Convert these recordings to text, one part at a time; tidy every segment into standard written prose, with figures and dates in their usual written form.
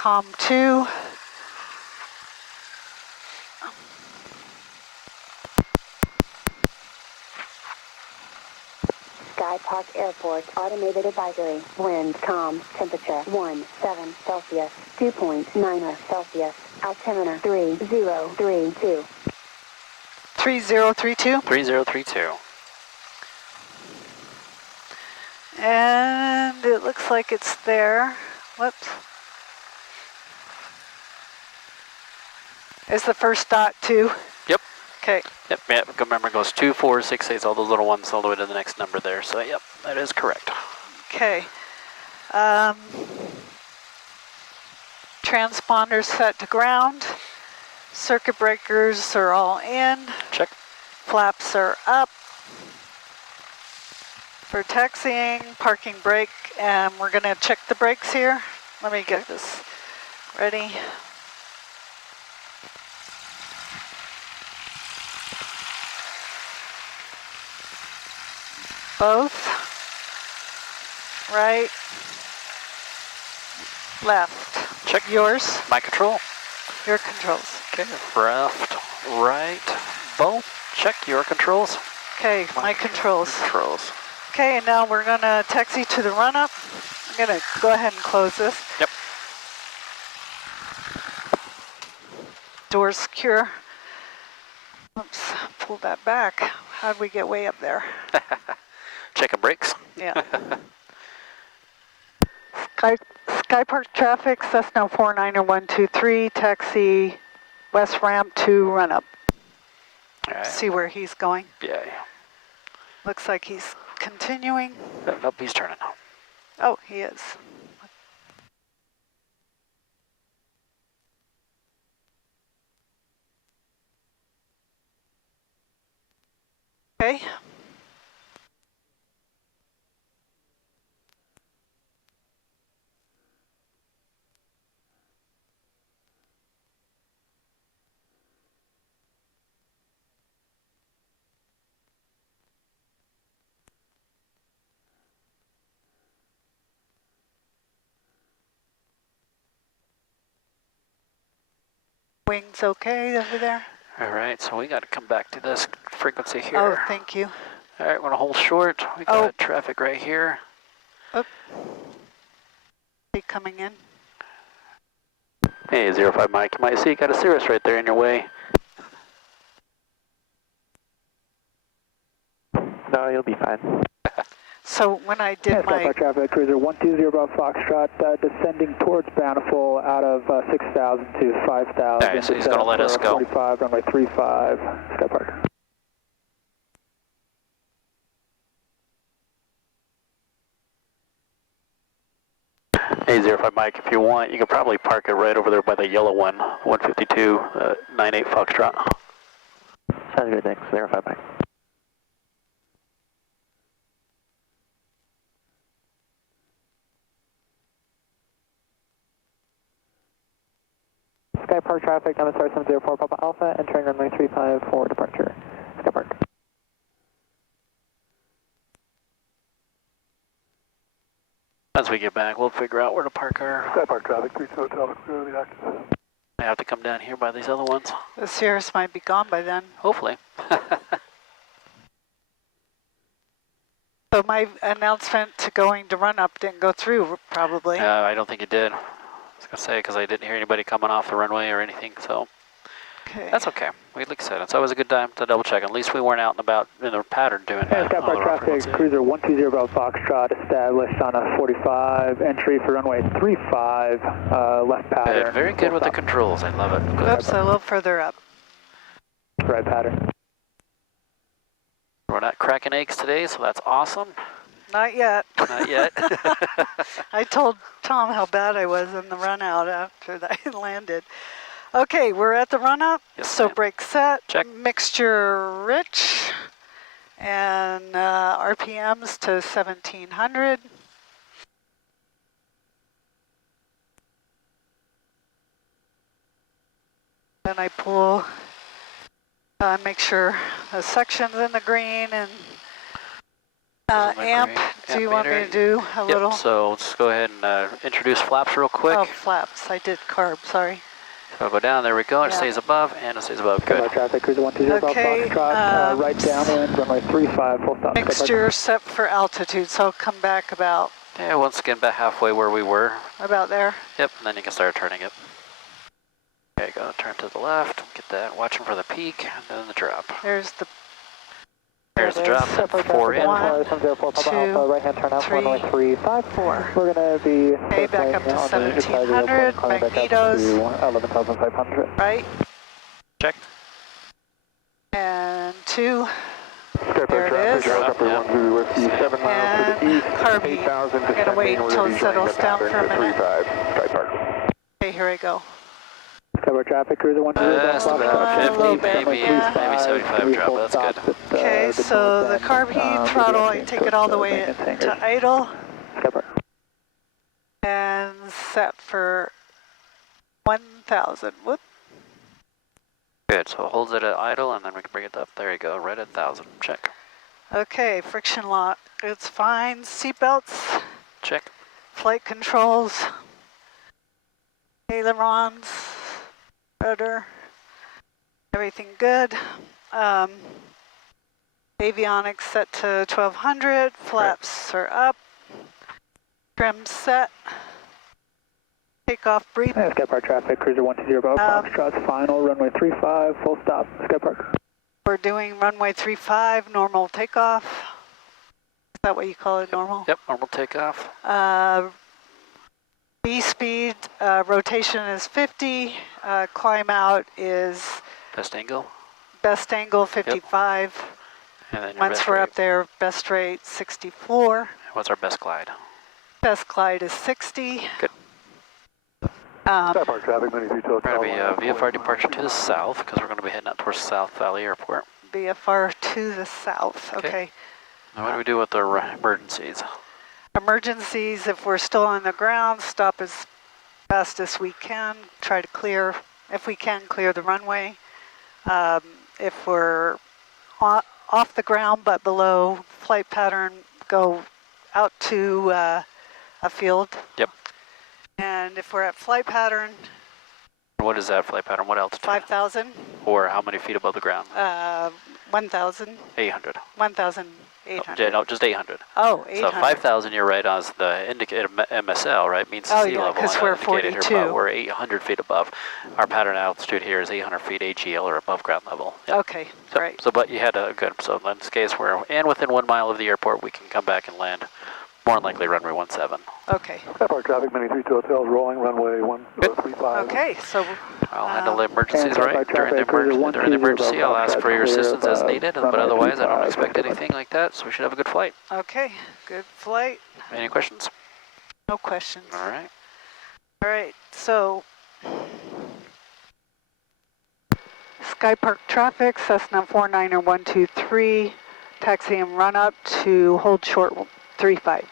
COM 2. Sky Park Airport automated advisory. Wind calm. Temperature 17 Celsius. 2.9 Celsius. Altimeter 3032. 3032. 3032. And it looks like it's there. Whoops. Is the first dot 2? Yep. Okay. Yep, remember it goes 2, 4, 6, 8, all those little ones all the way to the next number there. So yep, that is correct. Okay. Transponders set to ground. Circuit breakers are all in. Check. Flaps are up. For taxiing, parking brake, and we're gonna check the brakes here. Let me get this ready. Both. Right. Left. Check. Yours. My control. Your controls. Okay, left, right, both. Check your controls. Okay, my controls. Controls. Okay, and now we're gonna taxi to the run-up. I'm gonna go ahead and close this. Yep. Doors secure. Oops, pull that back. How'd we get way up there? Checking brakes. Yeah. Sky Park traffic, Cessna 49123, taxi west ramp to run up. All right. See where he's going. Yeah. Looks like he's continuing. Nope, he's turning. Oh, he is. Okay. Wings okay over there? All right, so we got to come back to this frequency here. Oh, thank you. All right, we're going to hold short. We got traffic right here. Oh. Coming in. Hey, 05 Mike, you might see you got a Cirrus right there in your way. No, you'll be fine. So when I did my... Sky traffic, cruiser 120 Bravo Foxtrot, descending towards Bountiful out of 6,000 to 5,000. All right, so he's going to let us go. 45, runway 35, Sky Park. Hey, 05 Mike, if you want, you can probably park it right over there by the yellow one, 152, 98 Foxtrot. Sounds good, thanks. 05 Mike. Sky Park traffic, Navistar 704 Papa Alpha, entering runway 35 for departure. Sky Park. As we get back, we'll figure out where to park our... Sky Park traffic, 32 Hotel, clearly active. I have to come down here by these other ones. The Cirrus might be gone by then. Hopefully. So my announcement to going to run up didn't go through, probably. I don't think it did. I was going to say, because I didn't hear anybody coming off the runway or anything, so... Okay. That's okay. Like I said, it's always a good time to double check. At least we weren't out and about in the pattern doing that. Sky Park traffic, cruiser 120 Bravo Foxtrot established on a 45, entry for runway 35, left pattern. Good. Very good with the controls. I love it. Good. Oops, a little further up. Right pattern. We're not cracking eggs today, so that's awesome. Not yet. Not yet. I told Tom how bad I was in the run out after that I landed. Okay, we're at the run up. Yes, so brake set. Check. Mixture rich. And RPMs to 1700. Then I pull, make sure the section's in the green and amp do you want me to do a little? Yep, so let's go ahead and introduce flaps real quick. Oh, flaps. I did carb, sorry. So go down, there we go, it Yeah. stays above, and it stays above, Skypark good. traffic, cruiser 120 Okay, Foxtrot, right downwind, runway 35, full stop. Skypark. Mixture set for altitude, so I'll come back about Yeah, once again, about halfway where we were. there. Yep, and then you can start turning it. Okay, go turn to the left, get that, watching for the peak, and then the drop. There's the There's the There it drop, is. Skypark 4 in. One, from 04 Papa 2, Alpha, right-hand turn out, 3, runway 35. 4. We're going to be Okay, back up to on the east side of the airport, 1700, climbing back up magnetos. to 11,500. Right? Check. And 2. Skypark There it traffic, is. helicopter Yeah. 1 with you 7 miles to the And east, carbine. 8,000 I gotta wait descending, we're until gonna it be joining settles the down for a pattern minute. 35, Skypark. Okay, here I go. Skypark traffic, cruiser 120 That's about a little 50, bit, maybe, yeah. maybe 75 drop, that's good. Okay, so the carb heat throttle, I take it all the way to idle Skypark. and set for 1,000. Whoop. Good, so it holds it at idle, and then we can bring it up. There you go, right at 1,000, check. Okay, friction lock, it's fine. Seatbelts, Check. flight controls, ailerons, rudder, everything good. Avionics set to 1200, flaps are up, trim set, takeoff brief. Yeah, Skypark traffic, cruiser 120 Foxtrot's final, runway 35, full stop, Skypark. We're doing runway 35, normal takeoff. Is that what you call it, normal? Yep, normal takeoff. B speed, rotation is 50, climb out is Best angle. best angle 55. And then your Once best we're rate. up there, best rate 64. What's our best glide? Best glide is 60. Good. Skypark traffic, many We're going to be VFR departure to the south, because we're going to be heading out towards South Valley Airport. VFR to the south. Okay. Okay. Now what do we do with our emergencies? Emergencies, if we're still on the ground, stop as fast as we can. Try to clear, if we can, clear the runway. If we're off the ground but below flight pattern, go out to a field. Yep. And if we're at flight pattern, What is that flight pattern? What altitude? 5,000, Or how many feet above the ground? 1,000, 800. 1,800. No, just 800. Oh, 800. So 5,000, you're right on the indicator MSL, right? Means Oh, sea yeah, level. 'cause on we're the indicator 42. But we're 800 feet above. Our pattern altitude here is 800 feet AGL, or above ground level. Yep. Okay, So, great. So, but you had a good, so in this case, and within 1 mile of the airport, we can come back and land, more than likely runway 17. Okay. Skypark traffic, many 32 hotels, rolling runway 135. Okay, so I'll handle the emergencies, and right? traffic During the cruiser emergency, 120 I'll ask for your clear assistance as above needed, but runway otherwise, I don't 25. expect anything like that, so we should have a good flight. okay, good flight. Any questions? No questions. All right. All right, so Skypark traffic, Cessna 49123, taxi and run up to hold short 35.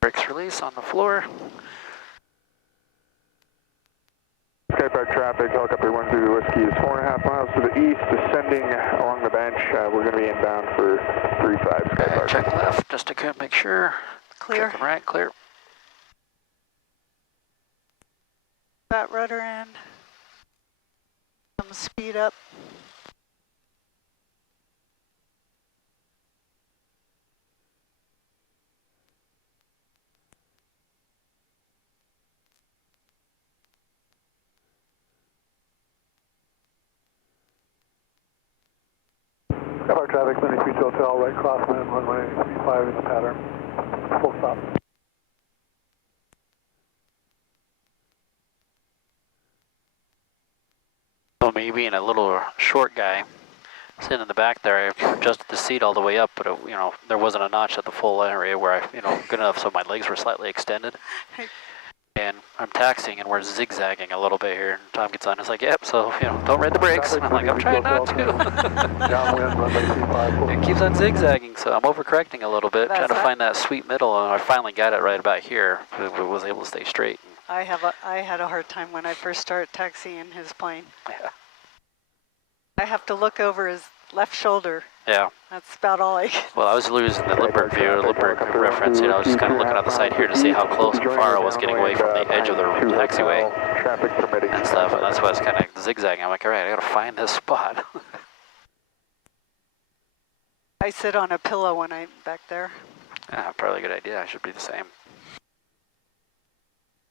Brakes release on the floor. Skypark traffic, helicopter 1 Whiskey is 4.5 miles to the east, descending along the bench. We're going to be inbound for 35 Skypark. Check left, just to make sure. Clear. Checking right, clear. That rudder in. Some speed up. Skypark traffic, Mini Beach Hotel, right crosswind, runway 35 in the pattern. Full stop. So me being a little short guy, sitting in the back there, I adjusted the seat all the way up, but it, there wasn't a notch at the full area where I, good enough so my legs were slightly extended. And I'm taxiing and we're zigzagging a little bit here. And Tom gets on, it's like, yep, so, don't ride the brakes. And I'm like, I'm trying not to. Downwind, runway 35. It keeps on zigzagging, so I'm overcorrecting a little bit, That's trying to that. find that sweet middle, and I finally got it right about here. I was able to stay straight. I had a hard time when I first started taxiing his plane. Yeah. I have to look over his left shoulder. Yeah. That's about all I can. Well, I was losing the Lindbergh view, Lindbergh reference. You know, I was just kind of looking on the side here to see how close and far I was getting away from the edge of the taxiway Traffic permitting. and stuff. And that's why I was kind of zigzagging. I'm like, all right, I got to find this spot. I sit on a pillow when I'm back there. Yeah, probably a good idea. I should be the same.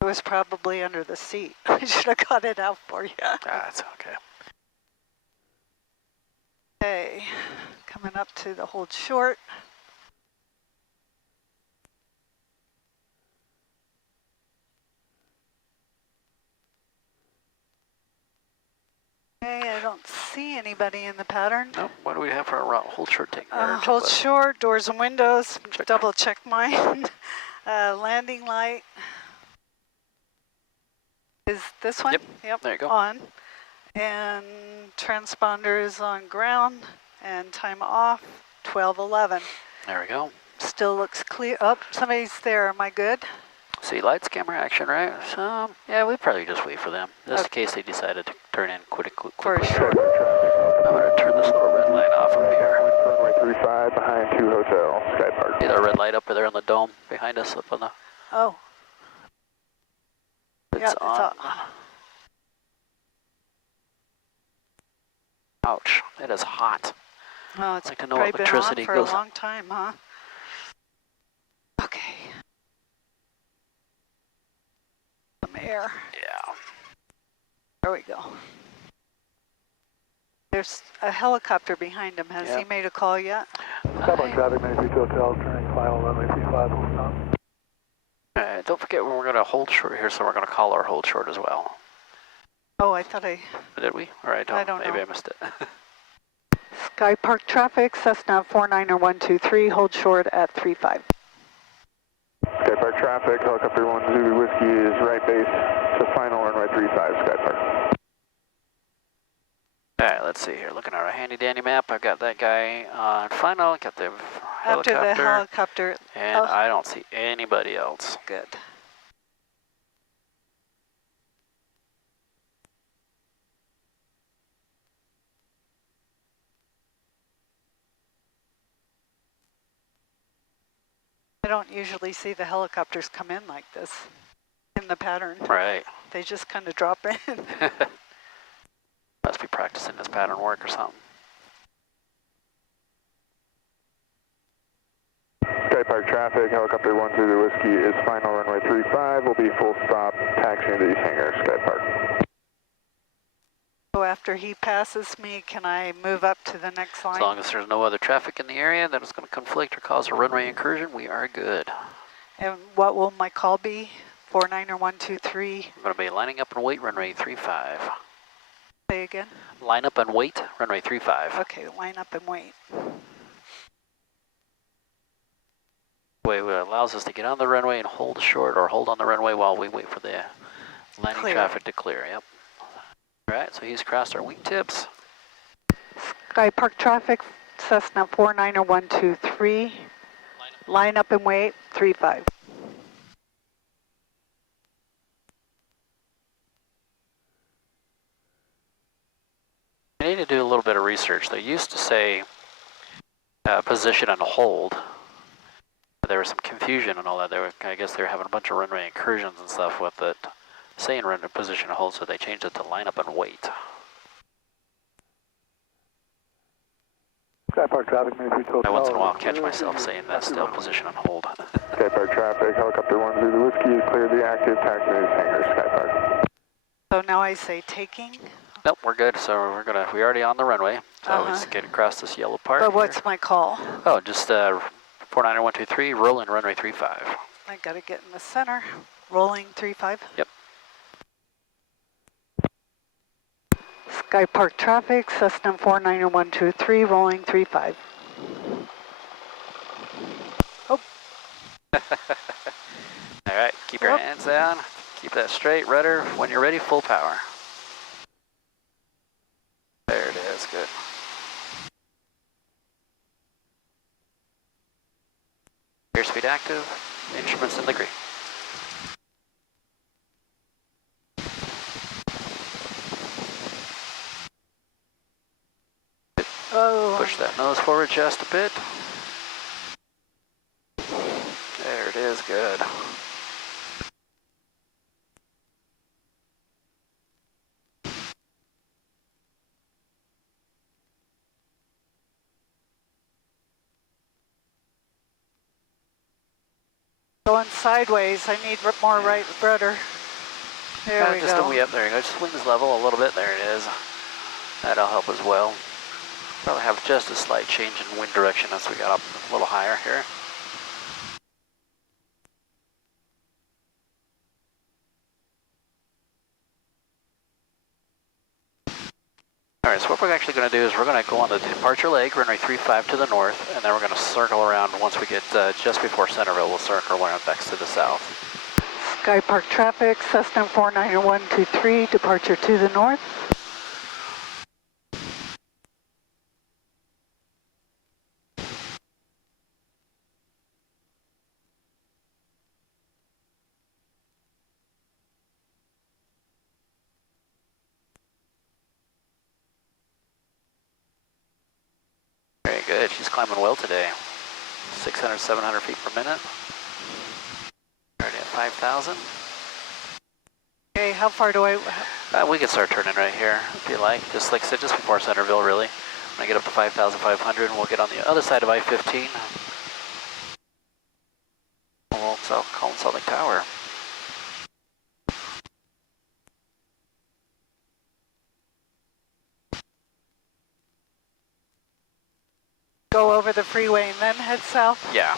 It was probably under the seat. I should have got it out for you. Ah, it's okay. Okay, coming up to the hold short. Okay, I don't see anybody in the pattern. Nope. What do we have for a route? Hold short, take Hold short, doors and windows, double check mine. Landing light. Is this one? Yep, there you go. On. And transponder is on ground and time off, 12:11. There we go. Still looks clear. Oh, somebody's there. Am I good? See, lights, camera, action, right? So, yeah, we'll probably just wait for them, just in Okay. case they decided to turn in quickly. For sure. I'm going to turn this little red light off over here. Runway 35 behind 2 Hotel, Sky Park. See that red light up there on the dome behind us up on the... Oh, It's yeah, on. it's on. Ouch, it is hot. Oh, it's I'd like to know probably what been on electricity for goes- a long time, huh? Okay. Some air. Yeah. There we go. There's a helicopter behind him. Has he Yep. made a call yet? Stop on traffic, Main Street Hotel, turning final runway 35, full stop. Alright, don't forget we're going to hold short here, so we're going to call our hold short as well. Oh, I thought Did we? Or I don't don't maybe know. I missed it. Sky Park traffic, Cessna 49123, hold short at 35. Sky Park traffic, helicopter 1 Zulu Whiskey is right base to final runway 35, Sky Park. Alright, let's see here. Looking at our handy dandy map, I've got that guy on final, got the After helicopter, the helicopter, and oh. I don't see anybody else. good. I don't usually see the helicopters come in like this in the pattern. Right. They just kind of drop in. Must be practicing this pattern work or something. Sky Park traffic, helicopter 1 Zulu Whiskey is final runway 35, will be full stop, taxiing to these hangars, Sky Park. So after he passes me, can I move up to the next line? As long as there's no other traffic in the area that is going to conflict or cause a runway incursion, we are good. And what will my call be? 49123. I'm going to be lining up and wait, runway 35. Say again? Line up and wait, runway 35. Okay, line up and wait. Way allows us to get on the runway and hold short, or hold on the runway while we wait for the landing Clear. traffic to clear. Yep. All right, so he's crossed our wingtips. Sky Park traffic, Cessna 49123. Line up and wait, 35. I need to do a little bit of research. They used to say position and hold. There was some confusion and all that. I guess they were having a bunch of runway incursions and stuff with it, saying run position and hold, so they changed it to line up and wait. Sky Park traffic, Main Street Hotel. I once in a while catch myself saying that still, position and hold. Sky Park traffic, helicopter 1 Zulu Whiskey is clear the active, taxiing to these hangars, Sky Park. So now I say taking, Nope, we're good. So we're already on the runway. So we just get across this yellow part. but what's my call? Oh, just 49123, rolling runway 35. I gotta get in the center. Rolling 35. Yep. Sky Park traffic, Cessna 49123, rolling 35. All right, keep your Whoop. hands down. Keep that straight, rudder. When you're ready, full power. There it is, good. Airspeed active, instruments in the green. Oh, Push that nose forward just a bit. There it is, good. Going sideways, I need more right rudder. There we Just go. a wee up, there you go. Just wings level a little bit, there it is. That'll help as well. Probably have just a slight change in wind direction as we got up a little higher here. Alright, so what we're actually going to do is we're going to go on the departure leg, runway 35 to the north, and then we're going to circle around once we get just before Centerville. We'll circle around back to the south. Sky Park traffic, Cessna 49123, departure to the north. Very good, she's climbing well today. 600, 700 feet per minute. Already at 5,000. Okay, how far do I... We can start turning right here if you like. Just like I said, just before Centerville, really. When I get up to 5,500, and we'll get on the other side of I-15. We'll call Salt Lake Tower. Go over the freeway and then head south? Yeah.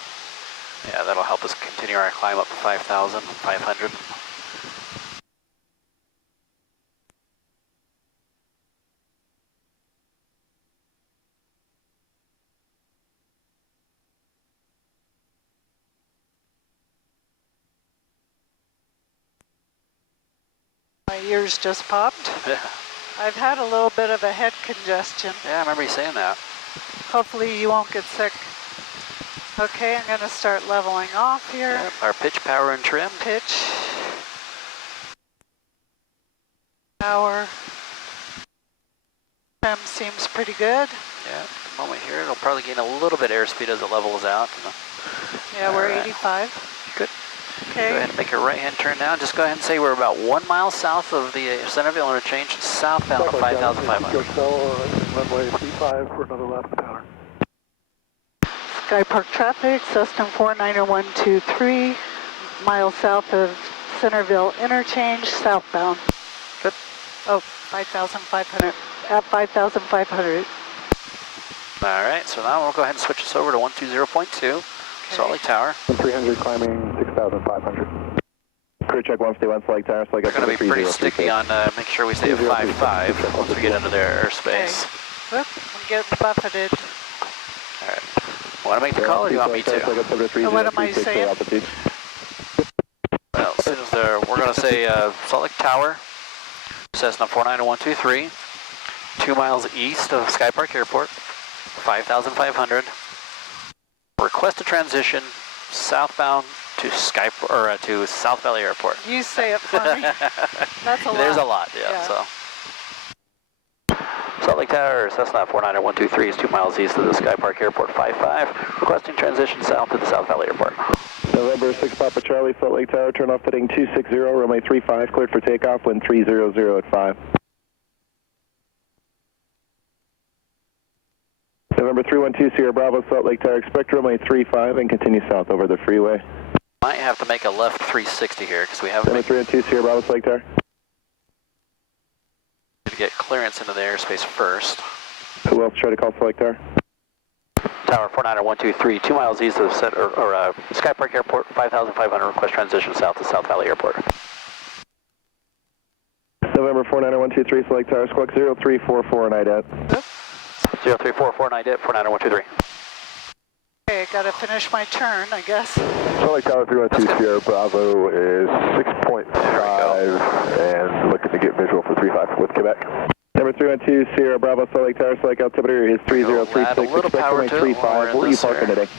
Yeah, that'll help us continue our climb up to 5,500. My ears just popped. Yeah. I've had a little bit of a head congestion. Yeah, I remember you saying that. Hopefully you won't get sick. Okay, I'm gonna start leveling off here. Yep, our pitch, power, and trim. Pitch. Power. Trim seems pretty good. Yeah, at the moment here, it'll probably gain a little bit airspeed as it levels out. Yeah, we're All right. 85. Good. Okay. Go ahead and make a right-hand turn now. Just go ahead and say we're about 1 mile south of the Centerville interchange, southbound of 5,500. Go slow, runway 35 for another lap of tower. Sky Park traffic, Cessna 49123, miles south of Centerville interchange, southbound. Good. Oh, 5,500. At 5,500. All right, so now we'll go ahead and switch this over to 120.2, Salt Lake Tower. 300 climbing 6,500. Crew check 121, Salt Lake Tower, so I We're got going to be pretty sticky on make sure we stay at 5.5 once we get into their airspace. Whoop, I'm getting buffeted. All right. Want to make the call or do you want me to? What am I saying? Well, as soon as we're going to say Salt Lake Tower, Cessna 49123, 2 miles east of Sky Park Airport, 5,500. Request a transition southbound to to South Valley Airport. You say it for me. That's a lot. There's a lot, yeah. So. Salt Lake Tower, Cessna 49123 is 2 miles east of the Sky Park Airport, 5.5. Requesting transition south to the South Valley Airport. November 6 Papa Charlie, Salt Lake Tower, turn off heading 260, runway 35, cleared for takeoff, wind 300 at 5. November 312 Sierra Bravo, Salt Lake Tower, expect runway 35 and continue south over the freeway. Might have to make a left 360 here because we haven't November 312 Sierra Bravo, Salt Lake Tower. to get clearance into the airspace first. Who else try to call Salt Lake Tower? Tower 49123, 2 miles east of Sky Park Airport, 5,500, request transition south to South Valley Airport. November 49123, Salt Lake Tower, squawk 0344 and IDAT. 0344 NIDIT 49123. Okay, gotta finish my turn, I guess. Salt Lake Tower 312 Sierra Bravo is 6.5 and looking to get visual for 35 with Quebec. Number 312 Sierra Bravo, Salt Lake Tower, select altimeter is 3036, Add a little expect power runway to it 35, while we're where are in you this parking area. today?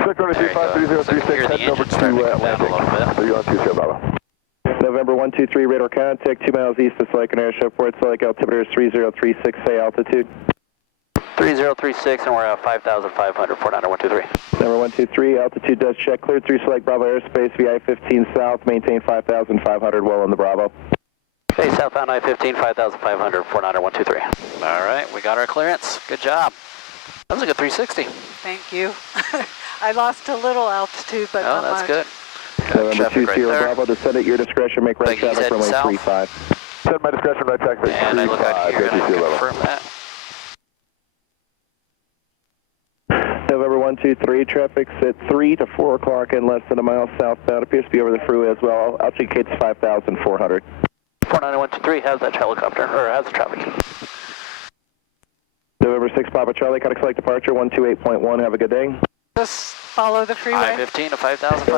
Select runway 35, 3036, heading over to Atlantic. 312 Sierra Bravo. November 123 radar contact, 2 miles east of Salt Lake International Airport, select altimeter is 3036, say altitude. 3036, and we're at 5,500, 49123. Number 123, altitude does check, cleared through select Bravo airspace, VI 15 south, maintain 5,500, well on the Bravo. Okay, southbound I-15, 5,500, 49123. All right, we got our clearance. Good job. That was a good 360. Thank you. I lost a little altitude, but Oh, not that's much. good. Got November traffic right 20 there. Bravo, descend at your discretion, make right Thank you. traffic, He's runway heading 35. Set my discretion, right traffic, And I look out here and I confirm that. November 123, traffic's at 3 to 4 o'clock and less than a mile southbound. Appears to be over the freeway as well. Altitude Kate's 5,400. 49123, how's that helicopter, or how's the traffic? November 6, Papa Charlie, contact select departure 128.1. Have a good day. Just follow the freeway. I-15 to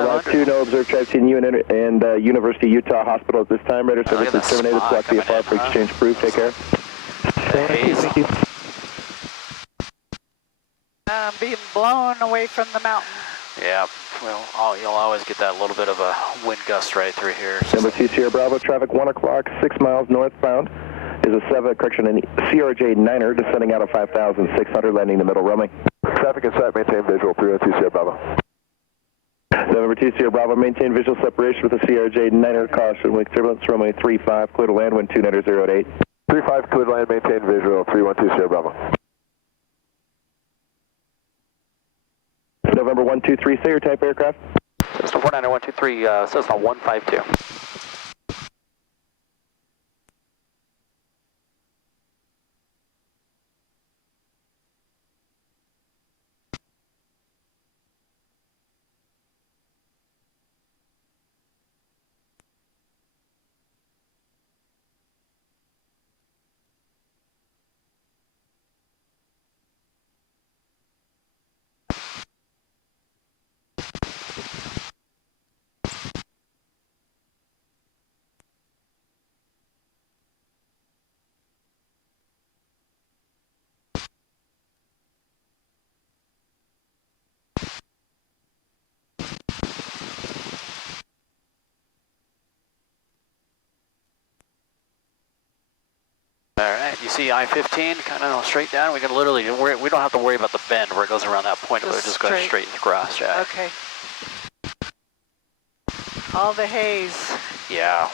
Log 2, 5,500. no observed traffic in and University of Utah Hospital at this time. Radar Oh, look service at is that terminated. smog Select coming VFR in, for huh? exchange approved. Take care. The haze. Thank you. Being blown away from the mountain. Yeah, well, you'll always get that little bit of a wind gust right through here. Number 2 Sierra Bravo, traffic 1 o'clock, 6 miles northbound. Is a CRJ 9er descending out of 5,600, landing the middle runway. Traffic in sight, maintain visual, 302 Sierra Bravo. November 2 Sierra Bravo, maintain visual separation with the CRJ 9er, caution, with turbulence, runway 35, clear to land, wind 29 08. 35, cleared land, maintain visual, 312 Sierra Bravo. November 123, say your type aircraft. Cessna 49123, Cessna 152. All right, you see I-15 kind of straight down. We can literally, we don't have to worry about the bend where it goes around that point. We're just going straight across, yeah. Okay. All the haze. Yeah.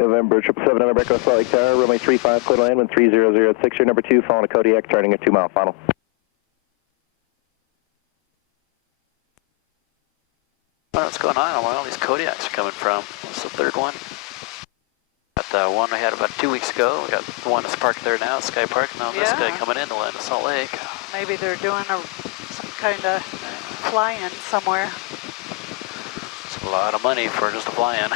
November 777 on Echo Salt Lake Tower, runway 35, clear to land, wind 3006. Your number 2, following a Kodiak, turning a 2-mile final. What's going on? Where all these Kodiaks are coming from? What's the third one? Got the one we had about 2 weeks ago. We got the one that's parked there now, Sky Park. Now this guy coming in to land in Salt Lake. Maybe they're doing some kind of fly-in somewhere. It's a lot of money for just a fly-in.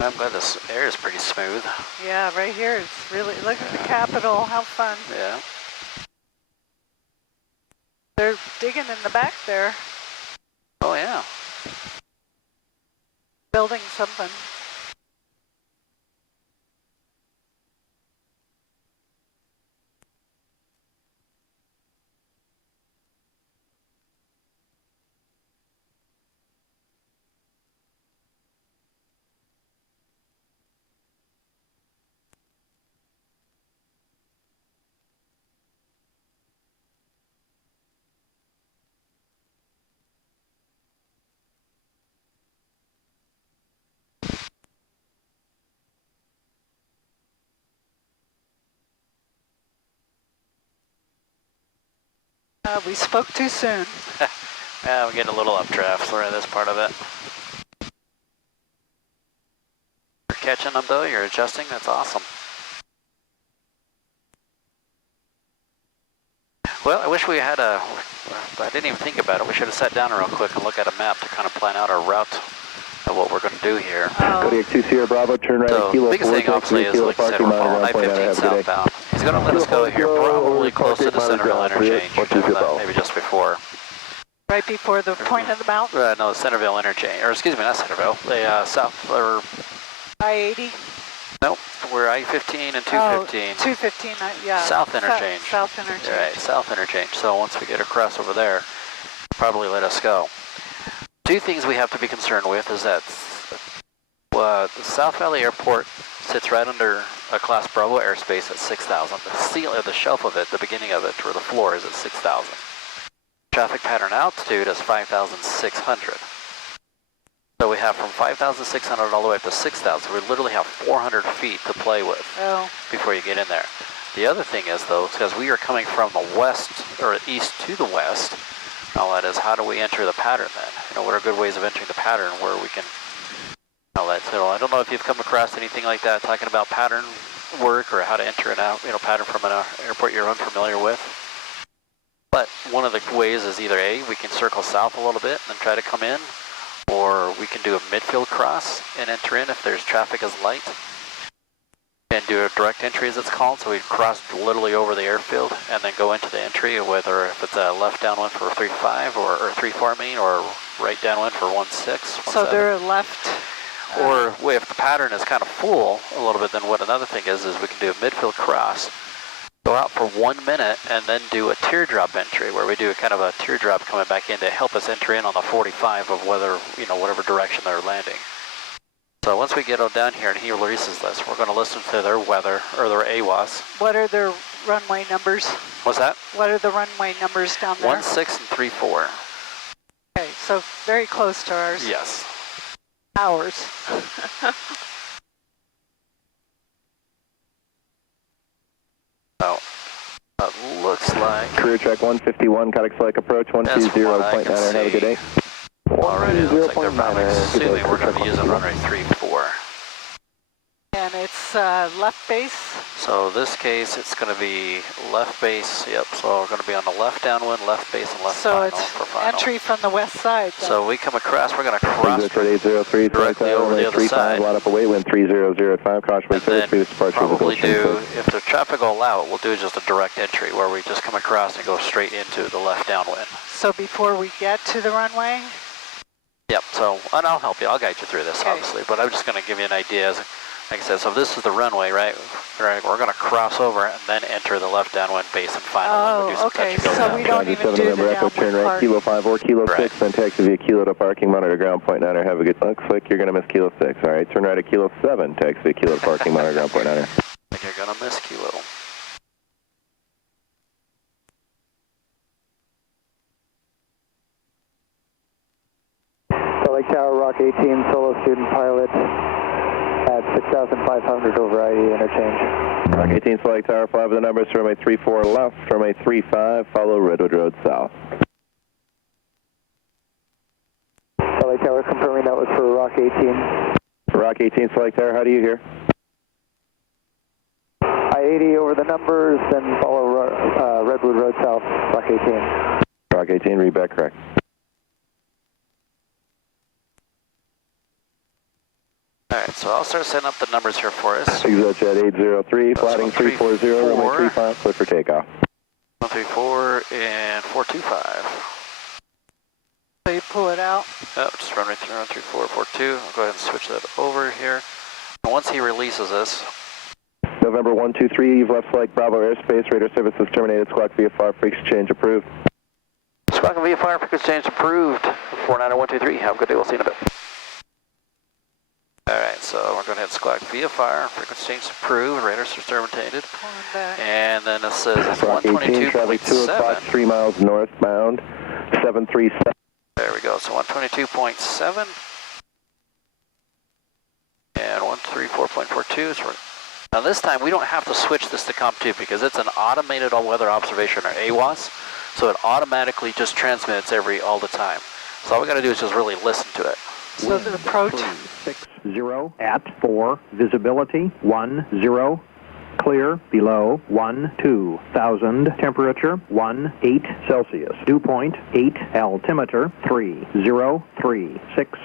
I'm glad this air is pretty smooth. Yeah, right here it's really, look at the Capitol, how fun. Yeah. They're digging in the back there, Oh yeah. building something. We spoke too soon. Yeah, we're getting a little updraft. We're in this part of it. You're catching them though, you're adjusting, that's awesome. Well, I wish we had I didn't even think about it. We should have sat down real quick and look at a map to kind of plan out our route of what we're going to do here. Kodiak 2 Sierra Bravo, turn right So at the Kilo biggest 4, thing obviously is, Kilo like I said, parking we're monitor, following ground point I-15 9, have a good day. southbound. He's going to let us go here probably close to the Centerville interchange, maybe just before. Right before the point of the mountain, No, the Centerville interchange, or excuse me, not Centerville, the south, or I-80. nope, we're I-15 and 215. Oh, 215, yeah. South interchange. South interchange. Right, south interchange. So once we get across over there, probably let us go. Two things we have to be concerned with is that the South Valley Airport sits right under a Class Bravo airspace at 6,000. The ceiling, the shelf of it, the beginning of it, or the floor is at 6,000. Traffic pattern altitude is 5,600. So we have from 5,600 all the way up to 6,000. We literally have 400 feet to play with before you get in there. The other thing is, though, because we are coming from the west, or east to the west, all that is, how do we enter the pattern then? You know, what are good ways of entering the pattern where we can, all that. So I don't know if you've come across anything like that, talking about pattern work or how to enter and out, pattern from an airport you're unfamiliar with. But one of the ways is either A, we can circle south a little bit and try to come in, or we can do a midfield cross and enter in if there's traffic is light, and do a direct entry as it's called. So we'd cross literally over the airfield and then go into the entry, whether if it's a left downwind for 3-5 or 3-4 I mean, or right downwind for 1-6. So they're left. Or if the pattern is kind of full a little bit, then what another thing is we can do a midfield cross, go out for 1 minute, and then do a teardrop entry where we do a kind of a teardrop coming back in to help us enter in on the 45 of whether, whatever direction they're landing. So once we get down here and he releases this, we're going to listen to their weather, or their AWAS. What are their runway numbers? What's that? What are the runway numbers down there? 16 and 34. Okay, so very close to ours. Yes. Ours. So it looks like Career check 151, Kodiak Select approach, 120.9, have a good day. already it looks like they're probably 120.9, assuming we're going to be using runway 34. And it's left base. So this case, it's going to be left base. Yep. So we're going to be on the left downwind, left base, and left So final it's for final. entry from the west side. Then. So we come across. We're going to cross Exit 803, directly over the other side. line up away, wind 3005, caution And then previous departure. probably do, if the traffic will allow it, we'll do just a direct entry where we just come across and go straight into the left downwind. So before we get to the runway? Yep. So, and I'll help you. I'll guide you through this, Okay. obviously. But I'm just going to give you an idea. Like I said, so this is the runway, right? Right. We're going to cross over and then enter the left downwind base and final. Oh, okay. So we don't even do the Echo, turn downwind right, part. Kilo 5 or Kilo Right. 6, then taxi via Kilo to parking, monitor ground point 9, have a good, looks like you're going to miss Kilo 6. All right, turn right at Kilo 7, taxi via Kilo to parking, monitor ground point 9. I think you're going to miss Kilo. Lake Tower, Rock 18, solo student pilot at 6,500 over I-80 interchange. Rock 18, Select Tower 5 with the numbers, runway 34 left, runway 35, follow Redwood Road south. Lake Tower confirming that was for Rock 18. Rock 18, Select Tower, how do you hear? I-80 over the numbers, then follow Redwood Road south, Rock 18. Rock 18, read back correct. Alright, so I'll start setting up the numbers here for us. Exit Jet 803, flatting 340, runway 134. 35, clear for takeoff. 134 and 425. So you pull it out. Oh, just run right through 134, 42. I'll go ahead and switch that over here. And once he releases this, November 123, you've left Select Bravo airspace, radar services terminated, squawk VFR, frequency change approved. Squawk and VFR frequency change approved. 490-123. Have a good day. We'll see you in a bit. Alright, so we're going to hit squawk VFR, frequency change approved, radar is terminated. Pulling back. And then it says it's Rock 18, traffic 2 o'clock, 122.7. 3 miles northbound, 737. There we go, so 122.7 and 134.42. So now this time we don't have to switch this to Comp 2 because it's an automated all-weather observation, or AWAS, so it automatically just transmits all the time. So all we got to do is just really listen to it. So the approach. 60 at 4, visibility 10, clear below 12,000, temperature 18 Celsius, dew point 8, altimeter 3036.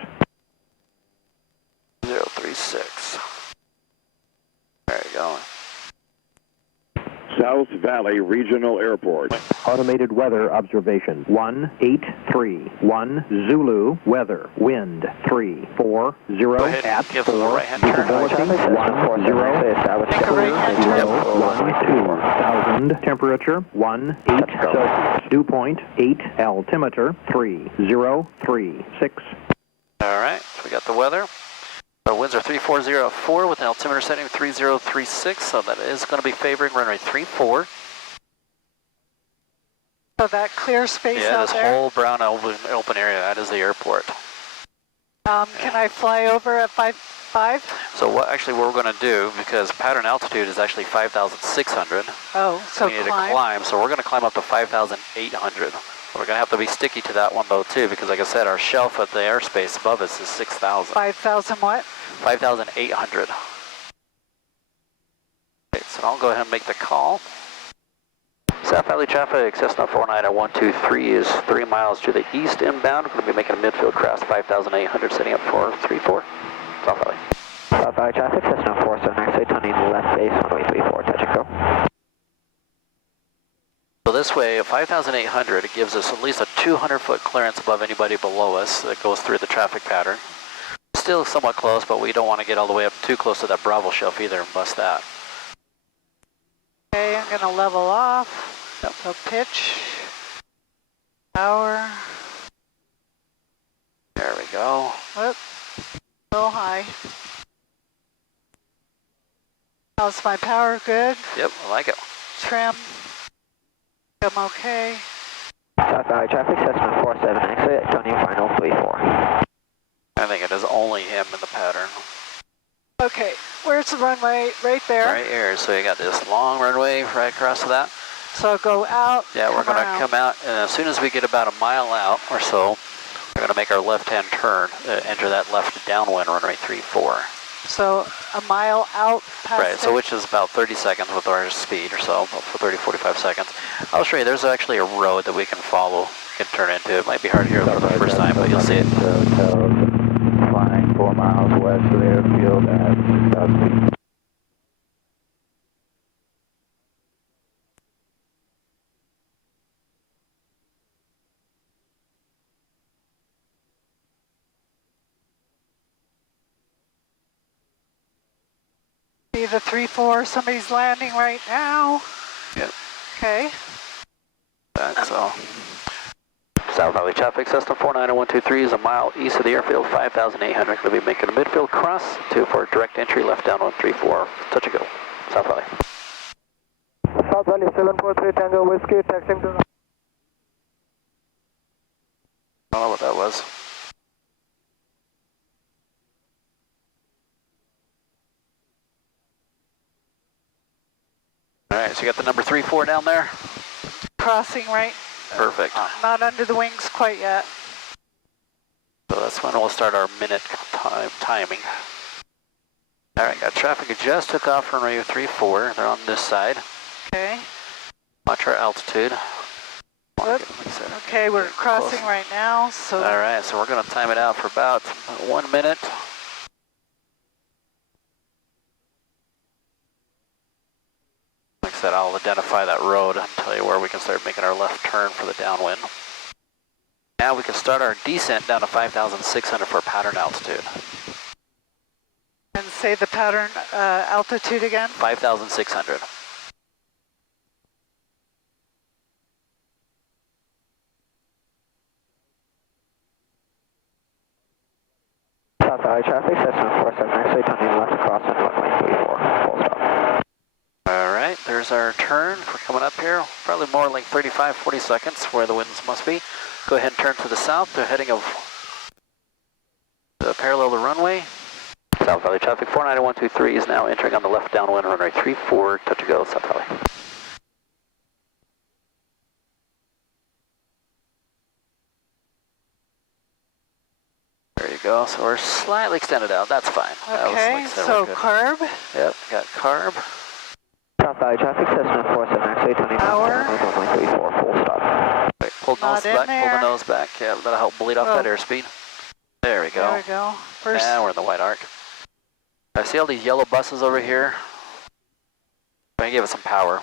036. There you go. South Valley Regional Airport. Automated weather observation 1831 Zulu, weather, wind 340 Go ahead and at give us a 4, right-hand turn. visibility 10, Make a right-hand turn. below 12,000, temperature 18 Celsius, dew point 8, altimeter 3036. All right, so we got the weather. Our winds are 3404 with an altimeter setting of 3036, so that is going to be favoring runway 34. So that clear space Yeah, out this there. whole brown open area, that is the airport. Can I fly over at 5.5? So what we're going to do, because pattern altitude is actually 5,600, Oh, so we need climb. to climb, so we're going to climb up to 5,800. We're going to have to be sticky to that one though too, because like I said, our shelf at the airspace above us is 6,000. 5,000 what? 5,800. Okay, so I'll go ahead and make the call. South Valley traffic, Cessna 490-123 is 3 miles to the east inbound. We're going to be making a midfield cross 5,800, setting up for 34. South Valley. South Valley traffic, Cessna 479, turning left base, runway 34, touch and go. So this way, at 5,800, it gives us at least a 200-foot clearance above anybody below us that goes through the traffic pattern. Still somewhat close, but we don't want to get all the way up too close to that Bravo shelf either and bust that. Okay, I'm going to level off. So pitch, power. There we go. Whoop, a little high. How's my power? Good. Yep, I like it. Trim. I'm okay. South Valley traffic, Cessna 47, exit, turning final 34. I think it is only him in the pattern. Okay, where's the runway? Right there. Right here, so you got this long runway right across to that. So go out. Yeah, we're going to around. come out, and as soon as we get about a mile out or so, we're going to make our left-hand turn, enter that left downwind runway 34. So a mile out past Right, so it? which is about 30 seconds with our speed or so, about for 30, 45 seconds. I'll show you, there's actually a road that we can follow, can turn into. It might be hard to hear for the first time, but you'll see it. Flying 4 miles west of the airfield at 6,000 feet. See the 3-4, somebody's landing right now. Yep. Okay. That's all. South Valley traffic, Cessna 490-123 is a mile east of the airfield, 5,800. Going to be making a midfield cross for direct entry, left down 134. Touch and go. South Valley. South Valley 743 Tango Whiskey, taxiing to... I don't know what that was. All right, so you got the number 34 down there? Crossing right. Perfect. Not under the wings quite yet. So that's when we'll start our minute timing. All right, got traffic that just took off from runway 34. They're on this side. Okay. Watch our altitude. Whoop. Okay, we're crossing right now. So All right, so we're going to time it out for about 1 minute. Like I said, I'll identify that road and tell you where we can start making our left turn for the downwind. Now we can start our descent down to 5,600 for pattern altitude. and say the pattern altitude again. 5,600. South Valley traffic, Cessna 47, actually turning left across on runway 34, full stop. All right, there's our turn for coming up here. Probably more like 35, 40 seconds where the winds must be. Go ahead and turn to the south. The heading of the parallel to runway. South Valley traffic 49123 is now entering on the left downwind runway 34, touch and go, South Valley. There you go, so we're slightly extended out, that's fine. That was, Okay, like I said, so we're good. carb. Yep, got carb. Valley traffic, Cessna 47, X-ray 20, Power. 134, full stop. Wait, pull Not nose in back, there. pull the nose back. Yeah, that'll help bleed off that Oh. airspeed. There we go. There we go. First, Now we're in the white arc. I see all these yellow buses over here. I'm gonna give it some power.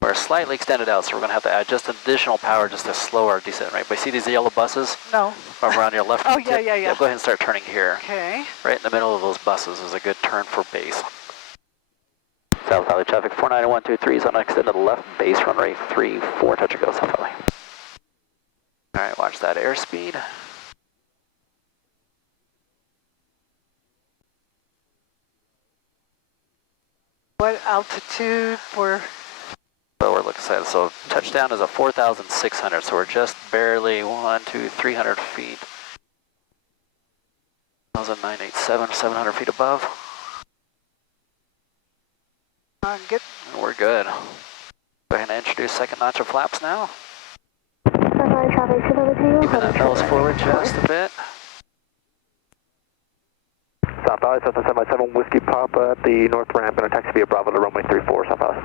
We're slightly extended out, so we're gonna have to add just additional power just to slow our descent rate. But you see these yellow buses no. over on your left? Oh, yeah, tip? yeah, yeah. Go ahead and start turning here. Okay. Right in the middle of those buses is a good turn for base. South Valley traffic 49123 is on extend to the left, base runway 34, touch and go South Valley. All right, watch that airspeed. What altitude for? So we're looking at, so touchdown is at 4,600, so we're just barely 300 feet. 1,987, 700 feet above. Get. We're good. Go ahead and introduce second notch of flaps now. Valley traffic, Keeping that nose forward just a bit. South Valley, Cessna 757, Whiskey Papa at the north ramp, going to taxi via Bravo to runway 34, South Valley.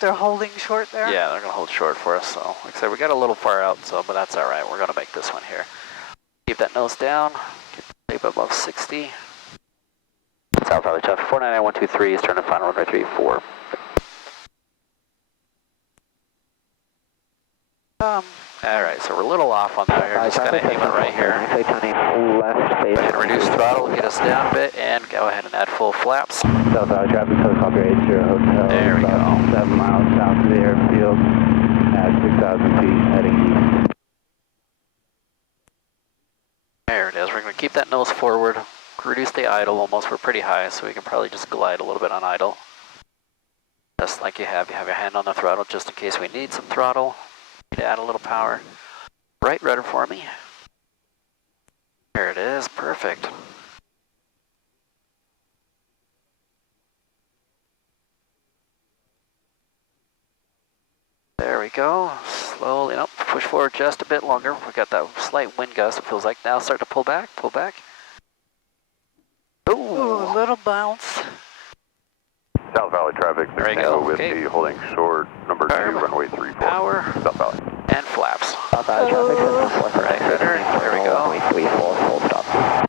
They're holding short there. Yeah, they're gonna hold short for us. So, like I said, we got a little far out, so but that's all right. We're gonna make this one here. Keep that nose down. Keep the tape above 60. South Valley traffic 499-123 is turning final runway 34. All right, so we're a little off on that here. Just kind of aiming right here. X-ray 20, left, base. Go ahead and reduce throttle, get us down a bit, and go ahead and add full flaps. South Valley traffic, Hotel Grade 0 Hotel. There we go. 7 miles south of the airfield at 6,000 feet, heading east. There it is. We're going to keep that nose forward, reduce the idle almost. We're pretty high, so we can probably just glide a little bit on idle. Just like you have your hand on the throttle just in case we need some throttle. Need to add a little power. Right rudder for me. There it is. Perfect. There we go. Slowly, nope, push forward just a bit longer. We got that slight wind gust. It feels like now start to pull back, pull back. Ooh, a little bounce. South Valley traffic, There you go. Whiskey, Okay. holding short, number 2, Power. runway 34. Power South Valley. and flaps. South Valley traffic, Cessna 47, Right rudder. There we go. runway 34, full stop.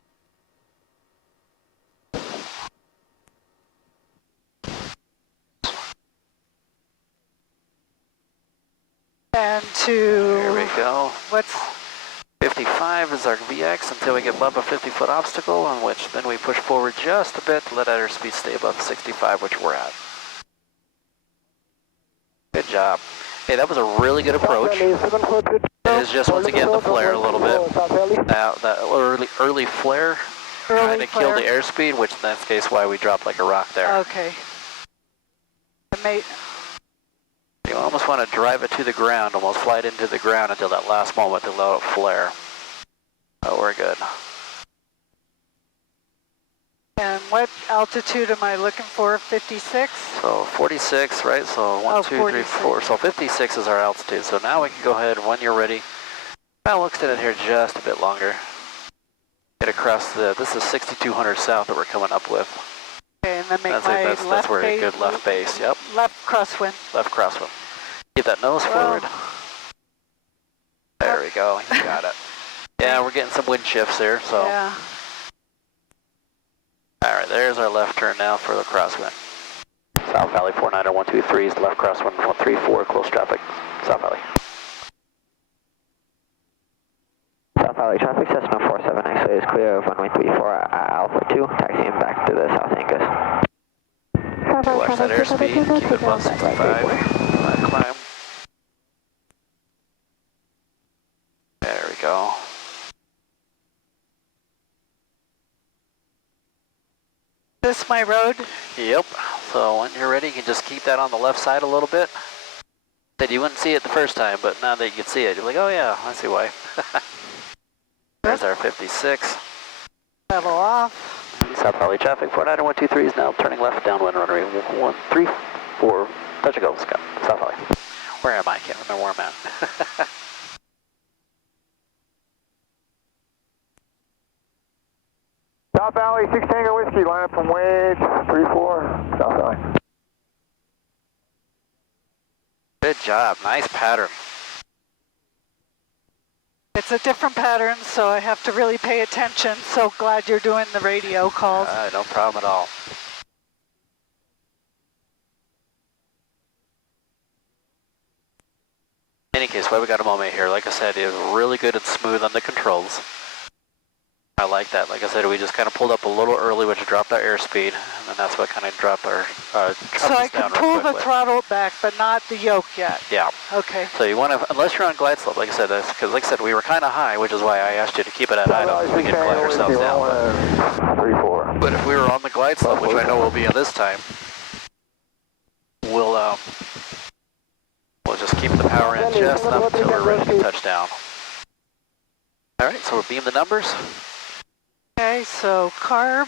And There we to go. what's 55 is our VX until we get above a 50-foot obstacle, on which then we push forward just a bit to let our speed stay above 65, which we're at. Good job. Hey, that was a really good approach. It is just, once again, the flare a little bit. Now, that early flare kind early of killed the flare? airspeed, which in that case why we dropped like a rock there. Okay. You almost want to drive it to the ground, almost fly it into the ground until that last moment to let it flare. Oh, we're good. And what altitude am I looking for? 56? So 46, right? So 1, 2, 3, 46. 4. So 56 is our altitude. So now we can go ahead when you're ready. I'll extend it here just a bit longer. Get across this is 6200 south that we're coming up with. Okay, and then make That's my it. That's left where a base. good left base. Yep. Left crosswind. Left crosswind. Keep that nose forward. There we go. You got it. Yeah, we're getting some wind shifts there. So. Yeah. All right, there's our left turn now for the crosswind. South Valley 490-123 is left crosswind 134, close traffic. South Valley. South Valley traffic, Cessna 47, X-ray is clear of runway 34, Alpha 2, taxiing back to the South Angus. Watch that airspeed, keep it above 65. Climb. There we go. This my road? Yep. So when you're ready, you can just keep that on the left side a little bit. Said you wouldn't see it the first time, but now that you can see it, you're like, oh yeah, I see why. There's our 56. Level off. South Valley traffic, 490-123 is now turning left downwind runway 134. Touch and go, Scott. South Valley. Where am I? I can't remember where I'm at. South Valley, 6 Tango Whiskey, line up from wedge, 34, South Valley. Good job. Nice pattern. It's a different pattern, so I have to really pay attention. So glad you're doing the radio calls. No problem at all. In any case, while we got a moment here, like I said, it was really good and smooth on the controls. I like that. Like I said, we just kind of pulled up a little early, which dropped our airspeed, and then that's what kind of dropped our So I can pull the throttle back, but not the yoke yet. Yeah. Okay. So you want to, unless you're on glide slope, like I said, because like I said, we were kind of high, which is why I asked you to keep it at idle, so we can glide ourselves down. 3-4. But if we were on the glide slope, which I know we'll be on this time, we'll just keep the power in just enough until we're ready to touch down. All right, so we'll beam the numbers. Okay, so carb,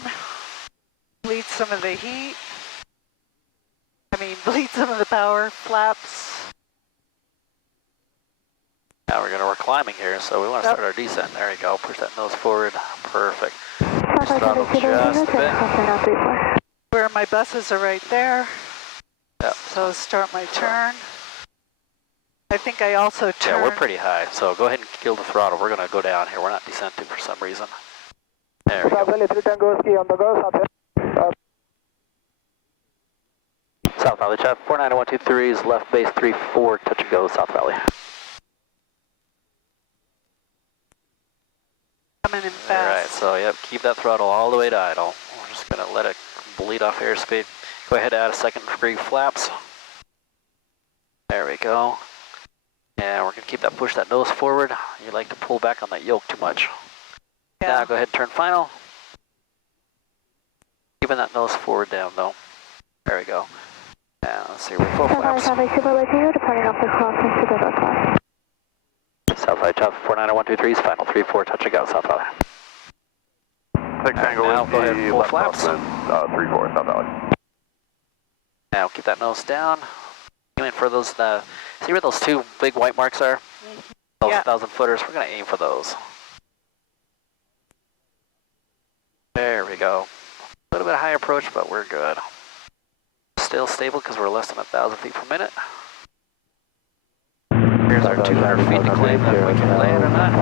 bleed some of the heat. Bleed some of the power, flaps. Now we're climbing here, so we want to start our descent. There you go, push that nose forward, perfect. Southwest Throttle Traffic 0, just a bit. Southwest 34. Where my buses are right there. Yep. So start my turn. I think I also turn. Yeah, we're pretty high, so go ahead and kill the throttle. We're going to go down here. We're not descenting for some reason. There we go. South Valley, Chef 49123 is left base 34, touch and go, South Valley. Coming in fast. All right, so yep, keep that throttle all the way to idle. We're just going to let it bleed off airspeed. Go ahead and add a second degree flaps. There we go. And we're going to keep that, push that nose forward. You like to pull back on that yoke too much. Yeah. Now go ahead and turn final. Keeping that nose forward down though. There we go. Now let's see, we're full Southwest flaps. Traffic 0, departing off the crossing to the northwest. South Valley Chop 49123 is final 34, touch and go, South Valley. 6 Tango now go ahead, full flaps. 3-4, South Valley. Now keep that nose down. Aiming for those, see where those two big white marks are? Those Yeah. 1,000 footers, we're going to aim for those. There we go. A little bit high approach, but we're good. Still stable because we're less than 1,000 feet per minute. Here's our 200 feet to claim that we can land or not.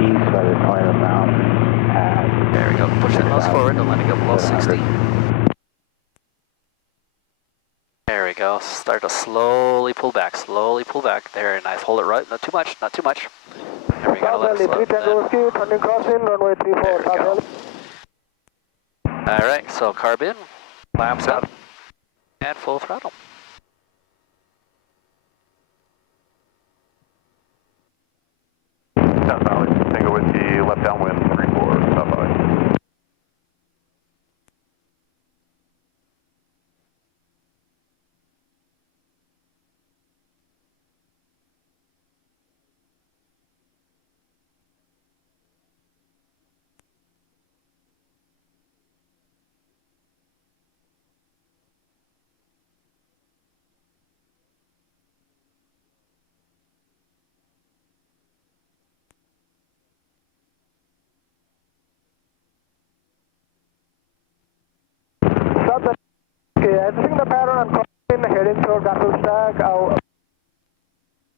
East by the point of the mountain at There we go. Push that nose forward and let it go below 60. There we go. Start to slowly pull back. Slowly pull back. Very nice. Hold it right. Not too much. Not too much. There we go. Let it slow down. There we go. All right. So carb in, flaps up, and full throttle. South Valley, Tango Whiskey, left downwind, 3-4, South Valley. Okay, I think the pattern on climbing heading toward Castle Stack,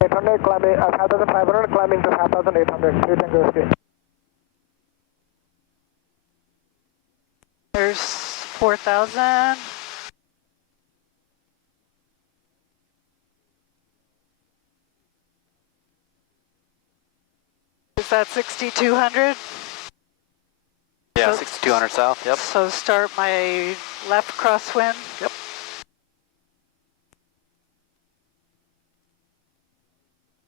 800 climbing, 5,500 climbing to 5,800, 3 Tango Whiskey. There's 4,000. Is that 6,200? Yeah, So- 6,200 south. Yep. So start my left crosswind. Yep.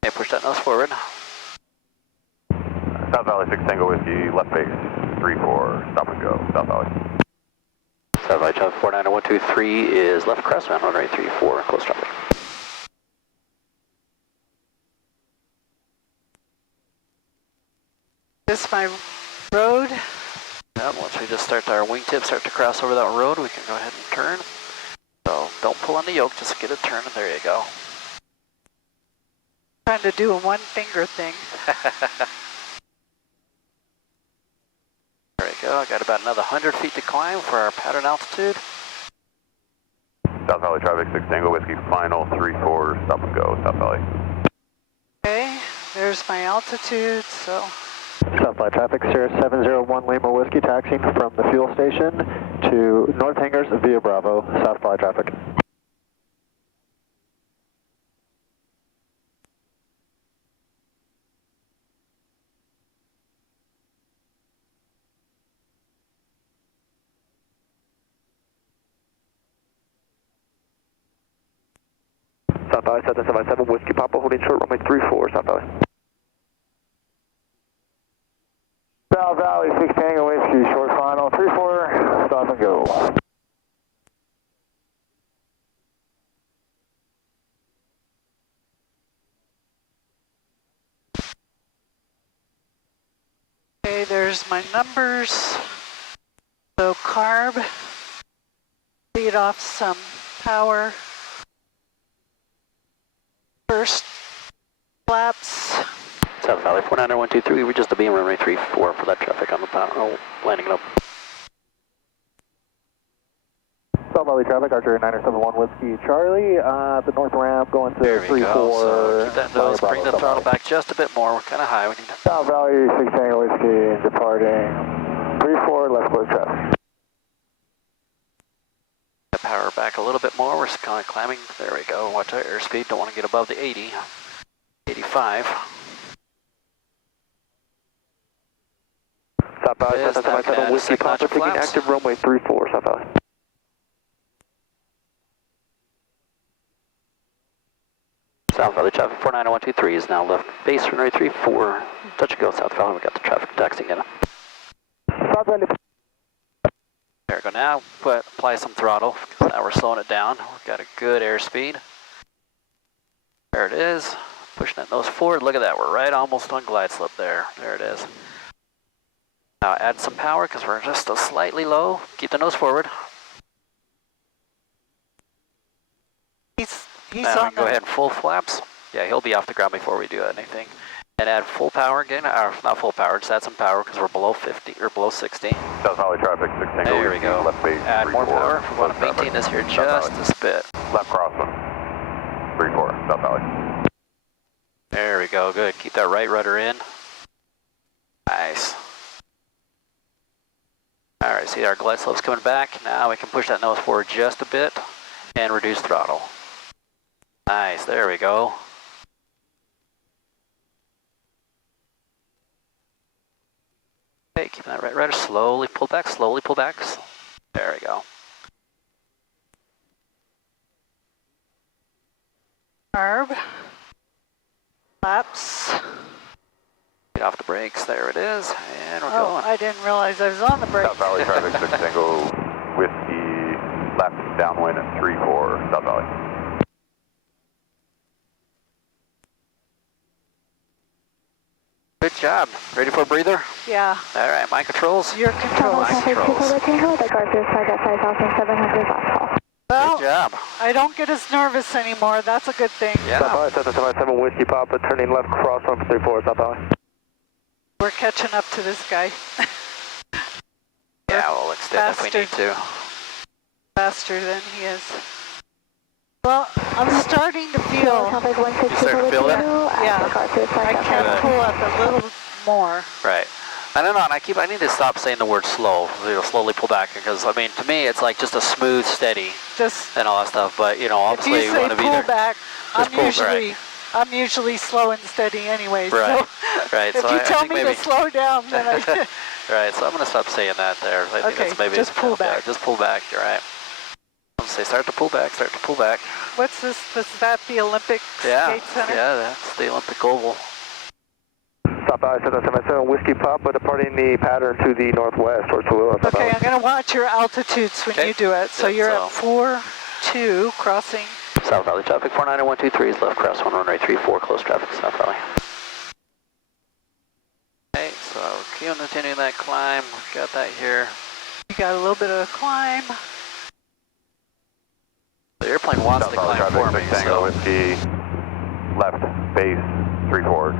Okay, push that nose forward. South Valley, 6 Tango Whiskey, left base, 3-4, stop and go, South Valley. South Valley Chop 49123 is left crosswind, runway 34, close traffic. This is my road. Yep, once we just start our wingtip, start to cross over that road, we can go ahead and turn. So don't pull on the yoke, just get a turn, and there you go. Trying to do a one finger thing. There we go, got about another 100 feet to climb for our pattern altitude. South Valley traffic, 6 Tango Whiskey, final 34, stop and go, South Valley. Okay, there's my altitude, so South Valley traffic, Sierra 701 Lima Whiskey, taxiing from the fuel station to North Hangars via Bravo, South Valley traffic. South Valley 777 Whiskey Papa, holding short runway 34, South Valley. South Valley 6 Tango Whiskey, short final 34, stop and go. okay, there's my numbers. So carb, lead off some power. First flaps. South Valley 490-123, we're just a beam runway 34 for that traffic on the power, landing it up. South Valley traffic, Archer 971 Whiskey Charlie, the north ramp going to There we 34. go, so keep that nose, bring the throttle back just a bit more, we're kind of high. We need to South Valley 6 Tango Whiskey departing 34, left close traffic. power back a little bit more, we're kind of climbing, there we go, watch our airspeed, don't want to get above the 80, 85. South Valley Yes, 777 Whiskey second notch Papa, of taking flaps. active runway 34, South Valley. South Valley traffic 490-123 is now left base runway 34, touch and go South Valley, we got the traffic taxi again. South Valley. There we go, now apply some throttle, because now we're slowing it down, we've got a good airspeed. There it is, pushing that nose forward, look at that, we're right almost on glide slope there, there it is. Now add some power, because we're just a slightly low, keep the nose forward. He's Now we on can go the, ahead and full flaps. Yeah, he'll be off the ground before we do anything. And add full power again, or not full power, just add some power because we're below 50, or below 60. South Valley traffic, 6 Tango There we Whiskey, go. left base Add more 34, power. We want to left maintain this here South just Valley. a bit. Left crosswind, 34, South Valley. There we go, good. Keep that right rudder in. Nice. All right, see our glide slope's coming back. Now we can push that nose forward just a bit and reduce throttle. Nice, there we go. Okay, keep that right rudder, slowly pull back, slowly pull back. There we go. carb, flaps. Get off the brakes, there it is, and we're Oh, going. I didn't realize I was on the brake. South Valley traffic, 6 Tango Whiskey, left downwind at 34, South Valley. Good job. Ready for a breather? Yeah, All right, mind controls. your South controls. Valley traffic, controls. 2 Tango, the Archer flight at 5,700 last call. Well, Good job. I don't get as nervous anymore. That's a good thing. South Yeah. Valley 777 Whiskey Papa, turning left crosswind for 34, South Valley. We're catching up to this guy. Yeah, we'll extend if we need to. Faster than he is. Well, I'm starting to feel Traffic 160 You starting to feel that? Yeah. Archer flight I at can Good. pull up a little more. Right. I don't know, and I need to stop saying the word slow, slowly pull back, because, I mean, to me, it's like just a smooth, steady, Just and all that stuff, but, you know, if obviously you you say want to be pull there. back, Just pull, I'm usually slow and steady anyway. Right, So right. if So you I tell think me maybe, to slow down, then I right, so I'm going to stop saying that there. I think Okay, that's maybe, just pull yeah, back. just pull back, you're right. I'm going to say start to pull back, start to pull back. What's this? Is that the Olympic Yeah, Skate Center? yeah, that's the Olympic Oval. South Valley 777 Whiskey Papa, departing the pattern to the northwest towards Tooele, South Okay, Valley. I'm going to watch your altitudes when Okay. you do it. So Good, you're so- at 4-2 crossing. South Valley traffic 490-123 is left cross 1 runway 34, close traffic South Valley. Okay, so continuing that climb, we've got that here. You got a little bit of a climb. The airplane wants South to Valley climb traffic, for me, 6 Tango so Whiskey, left base 34,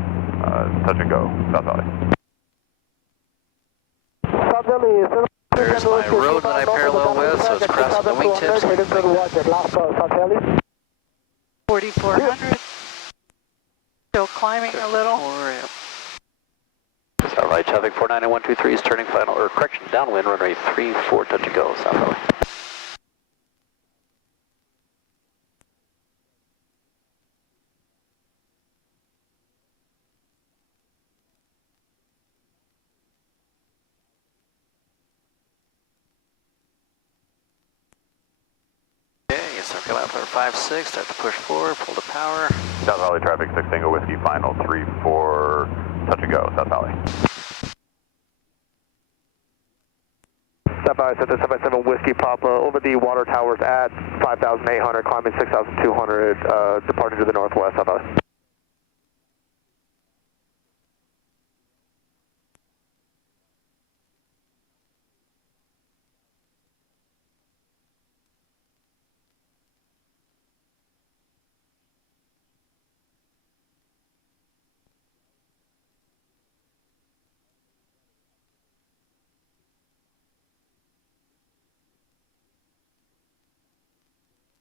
touch and go, South Valley. South Valley There's my road that I parallel with, so it's crossing the wingtips. 4,400. Still climbing a little. South Valley traffic 49123 is turning final, or correction, downwind, runway 34, touch and go, South Valley. Okay, so come out for 5-6, start to push forward, pull the power. South Valley traffic 6 Tango Whiskey final 34, touch and go, South Valley. South Valley 777 Whiskey Papa over the water towers at 5,800, climbing 6,200, departing to the northwest, South Valley.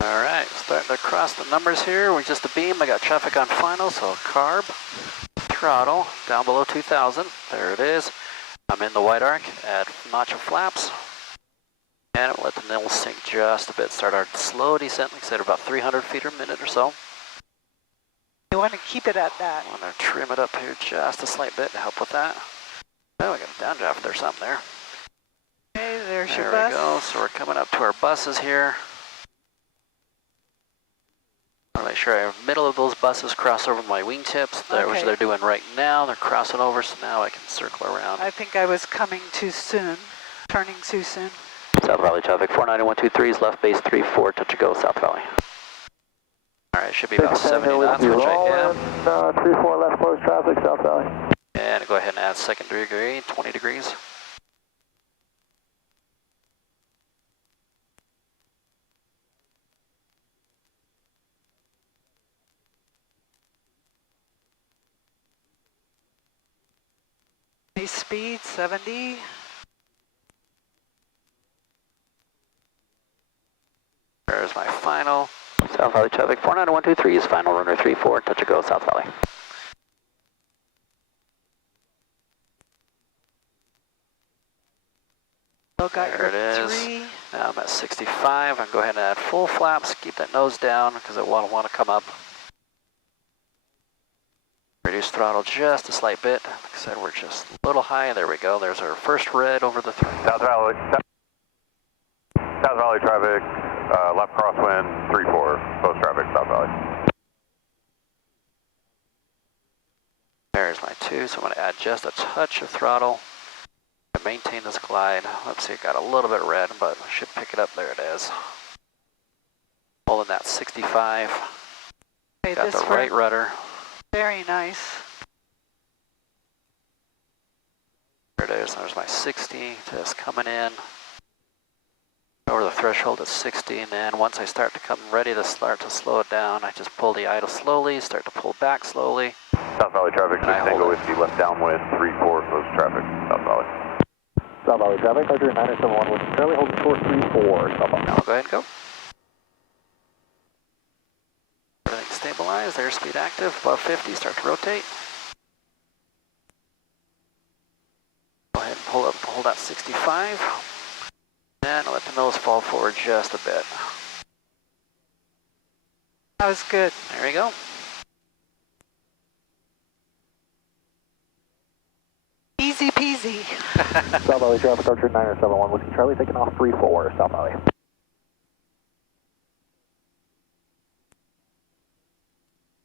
Alright, starting to cross the numbers here. We're just a beam. I got traffic on final, so carb, throttle, down below 2,000. There it is. I'm in the white arc at notch of flaps. And we'll let the nose sink just a bit. Start our slow descent, like I said, about 300 feet a minute or so. You want to keep it at that. I'm going to trim it up here just a slight bit to help with that. Oh, we got a downdraft there, something there. Okay, there's There your we bus. go. So we're coming up to our buses here. I want to make sure our middle of those buses cross over my wingtips, which Okay. they're doing right now. They're crossing over, so now I can circle around. I think I was coming too soon, turning too soon. South Valley traffic 49123 is left base 34, touch and go, South Valley. All right, should be about 70 knots, which I am. 34 left close traffic, South Valley. And go ahead and add second degree, 20 degrees. Base speed 70. There's my final. South Valley traffic 49123 is final, runner 34, touch and go, South Valley. Still got There your it is. 3. Now I'm at 65. I can go ahead and add full flaps, keep that nose down because it won't want to come up. Reduce throttle just a slight bit. Like I said, we're just a little high. There we go. There's our first red over the 3. South Valley traffic, left crosswind 34, close traffic, South Valley. There's my 2, so I'm going to add just a touch of throttle to maintain this glide. Let's see, it got a little bit red, but I should pick it up. There it is. Holding that 65. Okay, Got this the right rudder. very nice. There it is. There's my 60, just coming in. Over the threshold at 60, and then once I start to come ready to start to slow it down, I just pull the idle slowly, start to pull back slowly. South Valley traffic, 6 Tango Whiskey, left downwind 34, close traffic, South Valley. South Valley traffic, Archer 971 Whiskey Charlie, holding short 34, South Valley. Now I'll go ahead and go. Everything stabilized, airspeed active, above 50, start to rotate. Go ahead and hold that 65. And let the nose fall forward just a bit. That was good. There we go. Easy peasy. South Valley traffic, Archer 971 Whiskey Charlie, taking off 34, South Valley.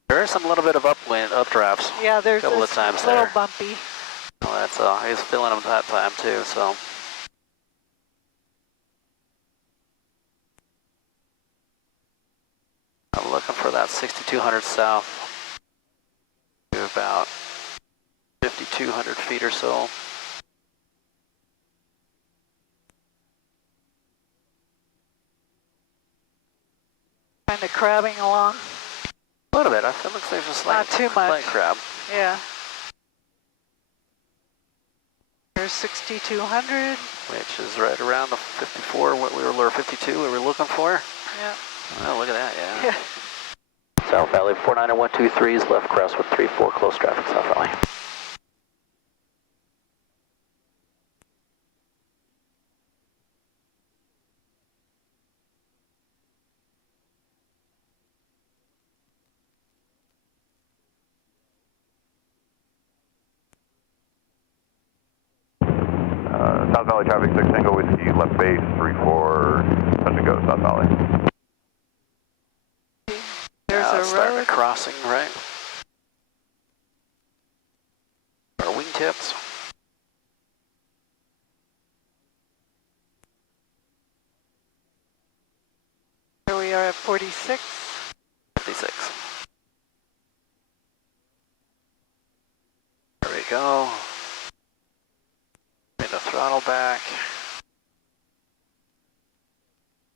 There is some little bit of updrafts. Yeah, there's Couple of this times little there. bumpy. Well, that's I was feeling them that time too, so. I'm looking for that 6200 south to about 5,200 feet or so. Kind of crabbing along. A little bit. I feel like there's a slight, Not too much. slight crab. Yeah. There's 6,200. which is right around the 54, what we were, or 52 we were looking for. Yeah. Oh, look at that, yeah. Yeah. South Valley 49123 is left cross with 34, close traffic, South Valley. South Valley traffic 6 Tango Whiskey, left base 34, touch and go, South Valley. There's Now a it's starting road. to crossing, right? Our wingtips. Here we are at 46. 56. There we go. Bring the throttle back.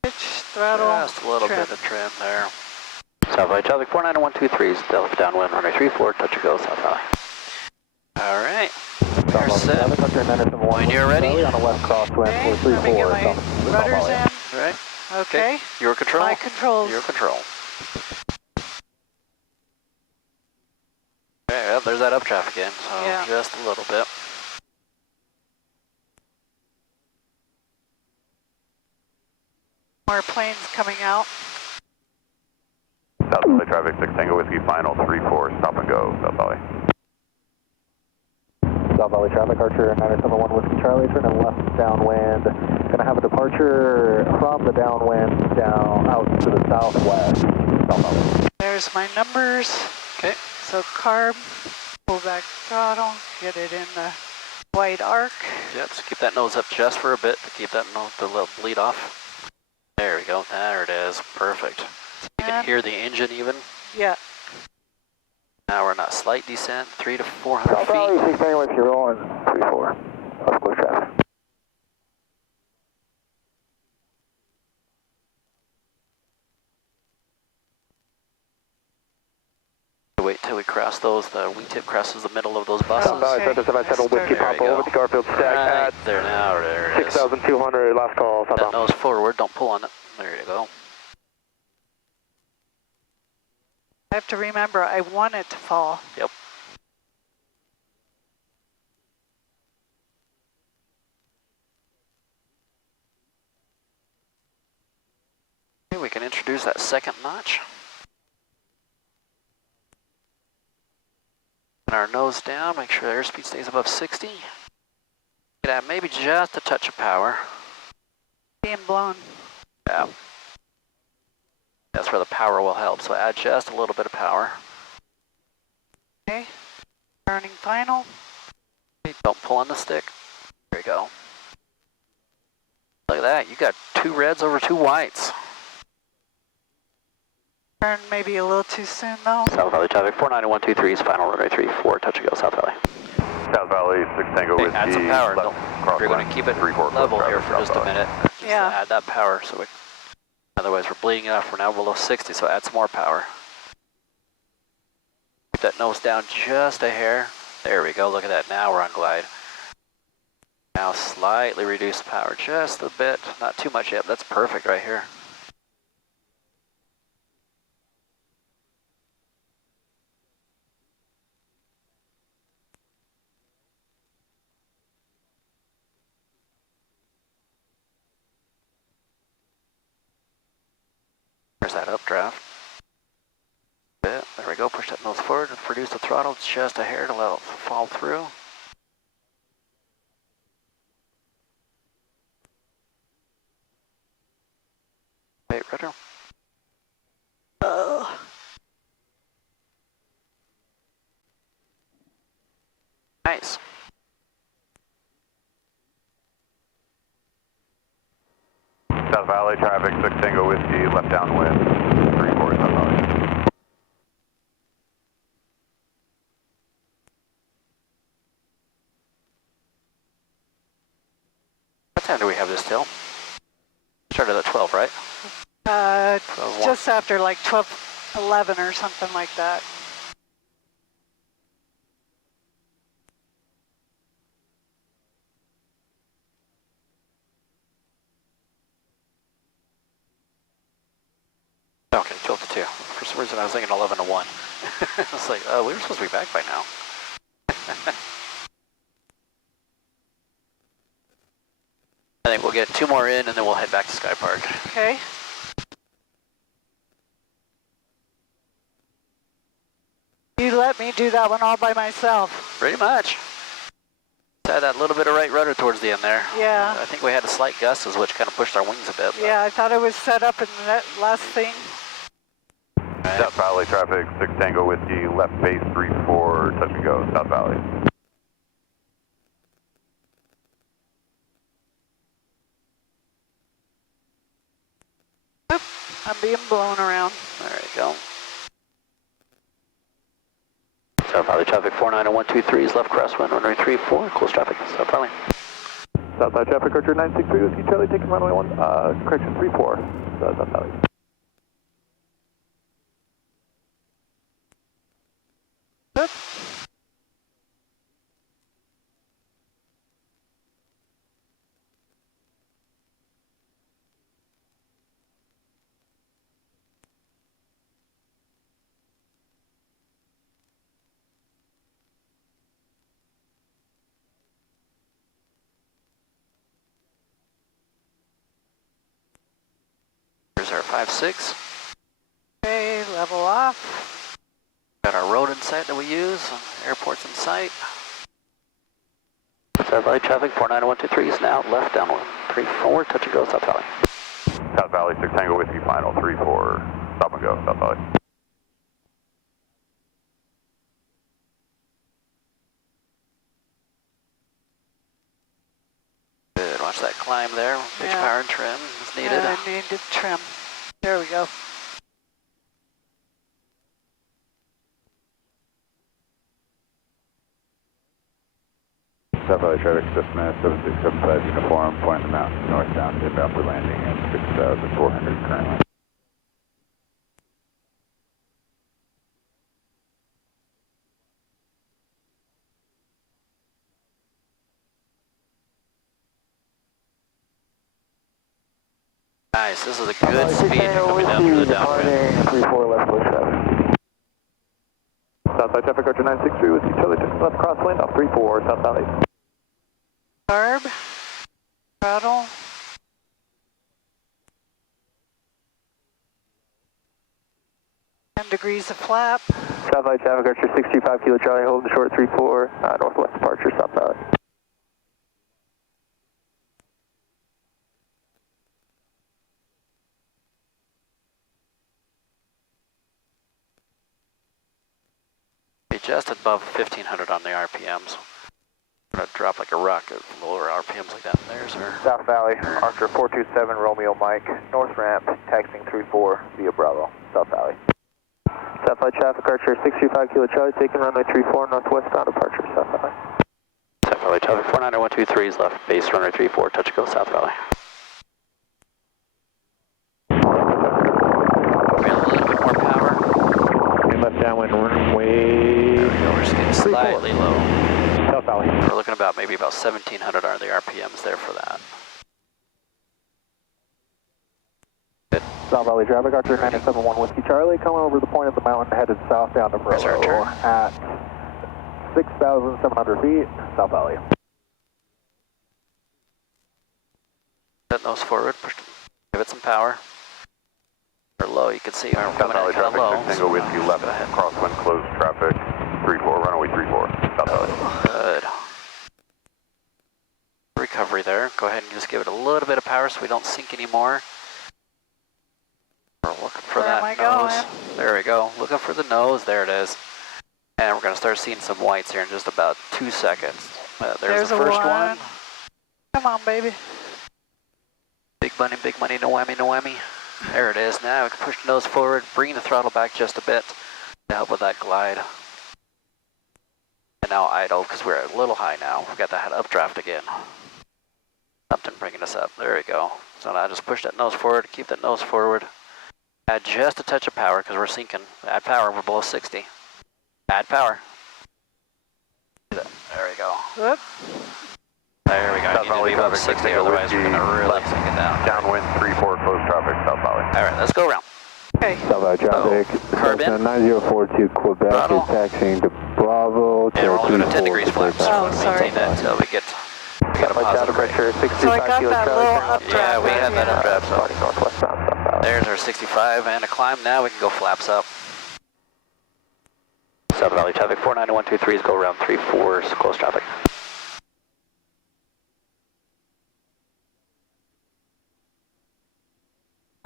Pitch, throttle, Just a little trim. bit of trim there. South Valley traffic 49123 is Delta downwind runway 34, touch and go, South Valley. All right. You're set. When you're ready. On the west crosswind Okay, for let me get 34. my rudders in. All right. Okay. Your control. My controls. Your control. Okay, well, there's that up traffic again, so Yeah. just a little bit. More planes coming out. South Valley traffic 6 Tango Whiskey, final 34, stop and go, South Valley. South Valley traffic, Archer 971 Whiskey Charlie, turning left downwind. Going to have a departure from the downwind down out to the southwest. South Valley. There's my numbers. Okay. So carb, pull back throttle, get it in the white arc. Yep, so keep that nose up just for a bit to keep that nose, the little bleed off. There we go, there it is, perfect. You can And- hear the engine even. Yeah. Now we're in a slight descent, 300 to 400 South Valley feet. 6 Tango Whiskey rolling 34. Left close traffic. Wait till we cross those, the wingtip crosses the middle of those buses. South Valley, Center 7 Whiskey There you Papa go. over the Garfield stack Right at there now, there it is. 6,200, last call, South That Valley. nose forward, don't pull on it. There you go. I have to remember, I want it to fall. Yep. Okay, we can introduce that second notch. And our nose down, make sure the airspeed stays above 60. Get at maybe just a touch of power. Being blown. Yeah. That's where the power will help, so add just a little bit of power. Okay. Turning final. Don't pull on the stick. There you go. Look at that, you got 2 reds over 2 whites. Turn maybe a little too soon though. South Valley traffic 49123 is final runway 34, touch and go, South Valley. South Valley 6 Tango Okay, Whiskey, add some power. left If you're going to keep it 34, level close here traffic, for just South a Valley. minute, just Yeah. add that power so we, otherwise we're bleeding up. We're now below 60, so add some more power. Keep that nose down just a hair. There we go, look at that, now we're on glide. Now slightly reduce the power just a bit, not too much yet, that's perfect right here. There's that updraft. Bit. There we go, push that nose forward and reduce the throttle just a hair to let it fall through. Wait, rudder. Nice. South Valley traffic 6 Tango Whiskey, left downwind, 34, South Valley. What time do we have this till? Started at 12, right? 12:01. Just after like 12:11 or something like that. Okay, 12 to 2. For some reason I was thinking 11 to 1. I was like, oh, we were supposed to be back by now. I think we'll get 2 more in and then we'll head back to Sky Park. Okay. You let me do that one all by myself. Pretty much. Had that little bit of right rudder towards the end there. Yeah. I think we had a slight gust, which kind of pushed our wings a bit. But. Yeah, I thought it was set up in that last thing. Right. South Valley traffic, 6 Tango Whiskey, left base 34, touch and go, South Valley. Oop, I'm being blown around. There you go. South Valley traffic 490-123 is left crosswind, runway 34, close traffic, South Valley. South Valley traffic, Archer 963 Whiskey Charlie, taking runway 1, correction 34, South Valley. Oop. Here's our 5-6. Okay, level off. Got our road in sight that we use, airport's in sight. South Valley traffic 490-123 is now left downwind, 34, touch and go, South Valley. South Valley, 6 Tango Whiskey final, 34, stop and go, South Valley. Good, watch that climb there, pitch Yeah. power and trim is needed. Yeah, I need to trim. There we go. South Valley traffic, Cessna 7675 uniform, point the mountain northbound, inbound for landing at 6,400 currently. Nice, this is a good speed coming down through the downwind. 34 left close traffic. South Valley traffic, Archer 963 Whiskey Charlie, taking left crosswind, off 34, South Valley. Barb, throttle. Degrees of flap. South Valley traffic, Archer 625 Kilo Charlie, holding short 34, northwest departure, South Valley. Be just above 1500 on the RPMs. Gonna drop like a rock at lower RPMs like that. There's our South Valley, Archer 427 Romeo Mike, north ramp, taxiing 34 via Bravo, South Valley. South Valley traffic, Archer 625 Kilo Charlie, taking runway 34 northwest on departure, South Valley. South Valley traffic 490-123 is left base runway 34, touch and go, South Valley. We got a little bit more power. And left downwind runway. There we go, we're just getting slightly low. South Valley. We're looking about maybe about 1700 are the RPMs there for that. Good. South Valley traffic, Archer 971 Whiskey Charlie, coming over the point of the mountain, headed southbound to There's our Bravo turn. at 6,700 feet, South Valley. Set nose forward, push, give it some power. We're low, you can see we're South coming Valley in kind of traffic, low. 6 Tango Whiskey, left go ahead. crosswind, closed traffic, 34, runway 34, South Valley. Good. Recovery there. Go ahead and just give it a little bit of power so we don't sink anymore. We're looking for Where am that I nose. going? There we go. Looking for the nose. There it is. And we're going to start seeing some whites here in just about 2 seconds. There's the a first one. Come on, baby. Big money, no whammy, no whammy. There it is. Now we can push the nose forward, bring the throttle back just a bit to help with that glide. And now idle because we're a little high now. We've got that updraft again. Something bringing us up. There we go. So now just push that nose forward, keep that nose forward. Add just a touch of power because we're sinking. Add power, we're below 60. Add power. There we go. Whoop. There we go. South You need to Valley be above traffic, 60, Tango otherwise we're Whiskey, going to really left sink it down. downwind 34, closed traffic, South Valley. All right, let's go around. Okay. South Valley traffic. Carb in. Cessna 9042 Quebec Throttle. is taxiing to Bravo. And we're only going to 10 degrees flaps. flaps. Oh, sorry. Maintain that until we get a positive rate. So I got that little updraft. Yeah, we had that updraft. So Starting northwestbound, South Valley. there's our 65 and a climb. Now we can go flaps up. South Valley traffic 49123s go around 34s, close traffic.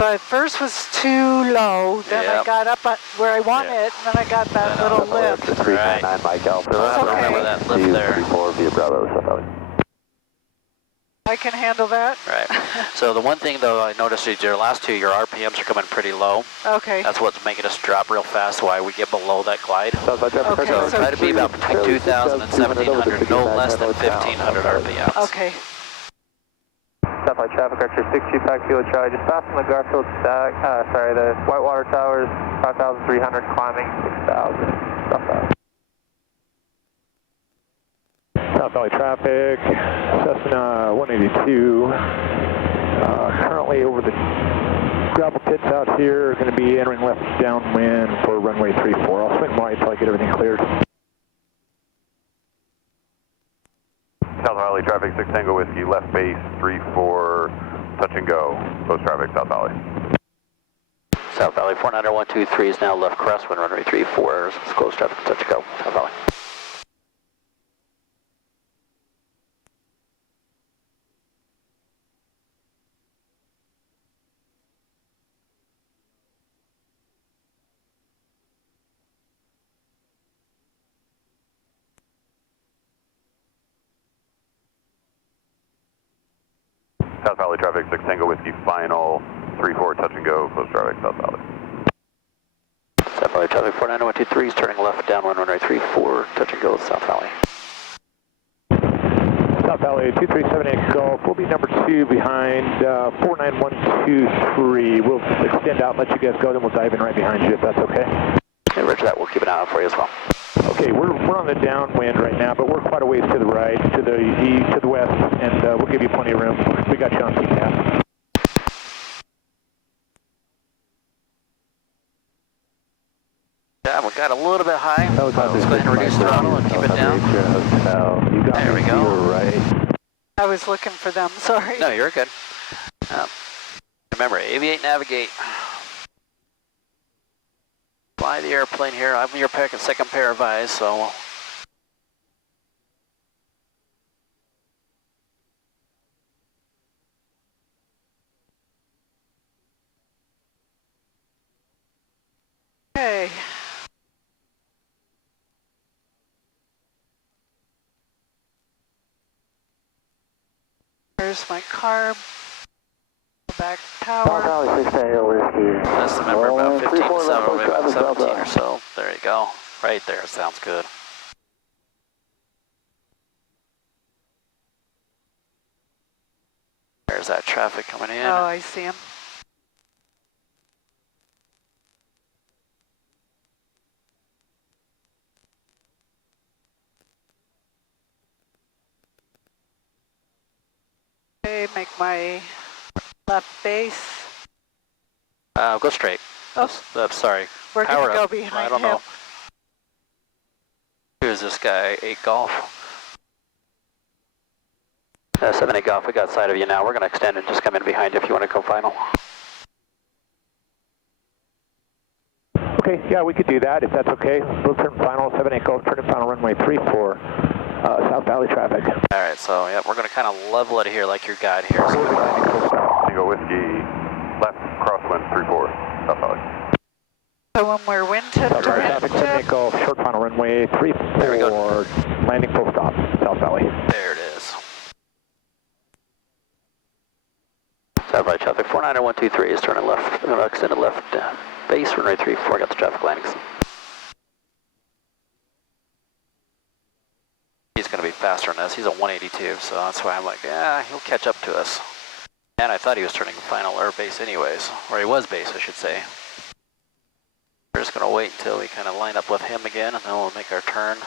So at first was too low, then I Yep. got up at where I wanted, and then I got that little lift. 399 Mike Alpha. That's okay. Remember that lift there. 34 via Bravo, South Valley. I can handle that. Right. So the one thing though I noticed is your last two, your RPMs are coming pretty low. Okay. That's what's making us drop real fast, why we get below that glide. South Valley traffic. Okay, So so try to be about between 2,000 and 1,700, no less than 1,500 RPMs. Okay. South Valley traffic, Archer 625 Kilo Charlie, just passing the Garfield stack, the Whitewater Towers, 5,300, climbing 6,000, South Valley. South Valley traffic, Cessna 182, currently over the gravel pits out here, going to be entering left downwind for runway 34. I'll swing wide until I get everything cleared. South Valley traffic 6 Tango Whiskey, left base 34, touch and go, close traffic, South Valley. South Valley 49123 is now left crosswind, runway 34, close traffic, touch and go, South Valley. South Valley traffic 6 Tango Whiskey, final 34, touch and go, close traffic, South Valley. South Valley traffic 49123 is turning left downwind, runway 34, touch and go, South Valley. South Valley 2378 Golf, we'll be number 2 behind 49123. We'll extend out and let you guys go, then we'll dive in right behind you if that's okay. Okay, roger that, we'll keep an eye out for you as well. Okay, we're on the downwind right now, but we're quite a ways to the right, to the east, to the west, and we'll give you plenty of room. We got you on CCAS. Yeah, we got a little bit high. Let's go ahead and reduce throttle and keep it down. There we go. Right. I was looking for them, sorry. No, you're good. Remember, aviate, navigate. Fly the airplane here. I'm your second pair of eyes, so. Okay. There's my carb. Back South power. Valley 6 Tango Whiskey. Just remember about 15, 34 so left, maybe about traffic, 17 South or so. There you go. Right there, sounds good. There's that traffic coming in. Oh, I see him. Okay, make my left base. Go straight. Oh, Sorry. we're Power gonna go up. behind I don't him. know. Who's this guy? 8 Golf. 7-8 Golf, we got sight of you now. We're going to extend and just come in behind you if you want to go final. Okay, yeah, we could do that if that's okay. We'll turn final 78 Golf, turn final runway 34, South Valley traffic. All right, so yeah, we're going to kind of level it here like your guide here. So Tango Whiskey, left crosswind 34, South Valley. So when we're wind tip South to Valley wind traffic, 78 tip, Golf, short final runway 34, There we go. landing full stop, South Valley. there it is. South Valley traffic 49123 is turning left, extended left base runway 34. Got the traffic landings. He's going to be faster than us. He's a 182, so that's why I'm like, yeah, he'll catch up to us. And I thought he was turning final air base anyways, or he was base, I should say. We're just going to wait until we kind of line up with him again, and then we'll make our turn.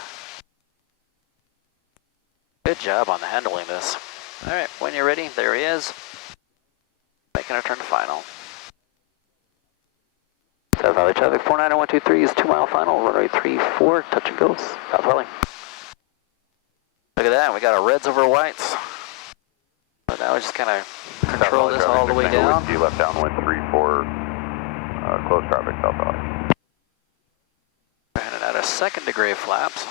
Good job on the handling this. All right, when you're ready, there he is. Making our turn to final. South Valley traffic, 490-123 is 2 mile final, runway 34, touch and go, South Valley. Look at that, we got our reds over whites. But now we just kind of control this all the way down. Whiskey left downwind 34, close traffic, South Valley. We're heading out of second degree flaps.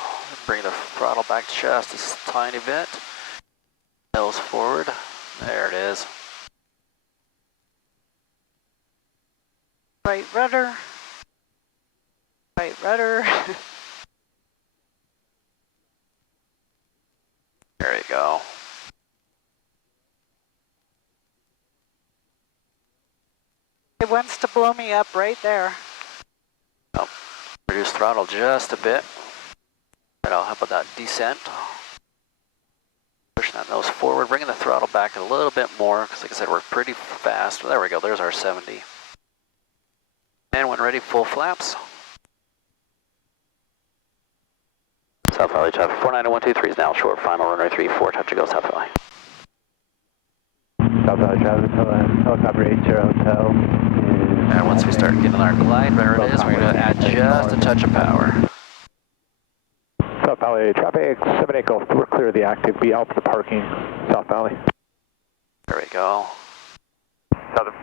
Bring the throttle back to just a tiny bit. Nose forward. There it is. Right rudder. Right rudder. There you go. It wants to blow me up right there. Oh, reduce throttle just a bit. That'll help with that descent. Pushing that nose forward, bringing the throttle back a little bit more, because like I said, we're pretty fast. There we go, there's our 70. And when ready, full flaps. South Valley traffic, 490-123 is now short, final runway 34, touch and go, South Valley. South Valley traffic, helicopter 80 Hotel. And once we start getting our glide, there it is, we're going to add just a touch of power. South Valley traffic, 78 Golf, we're clear of the active, be out for the parking, South Valley. There we go. Southern.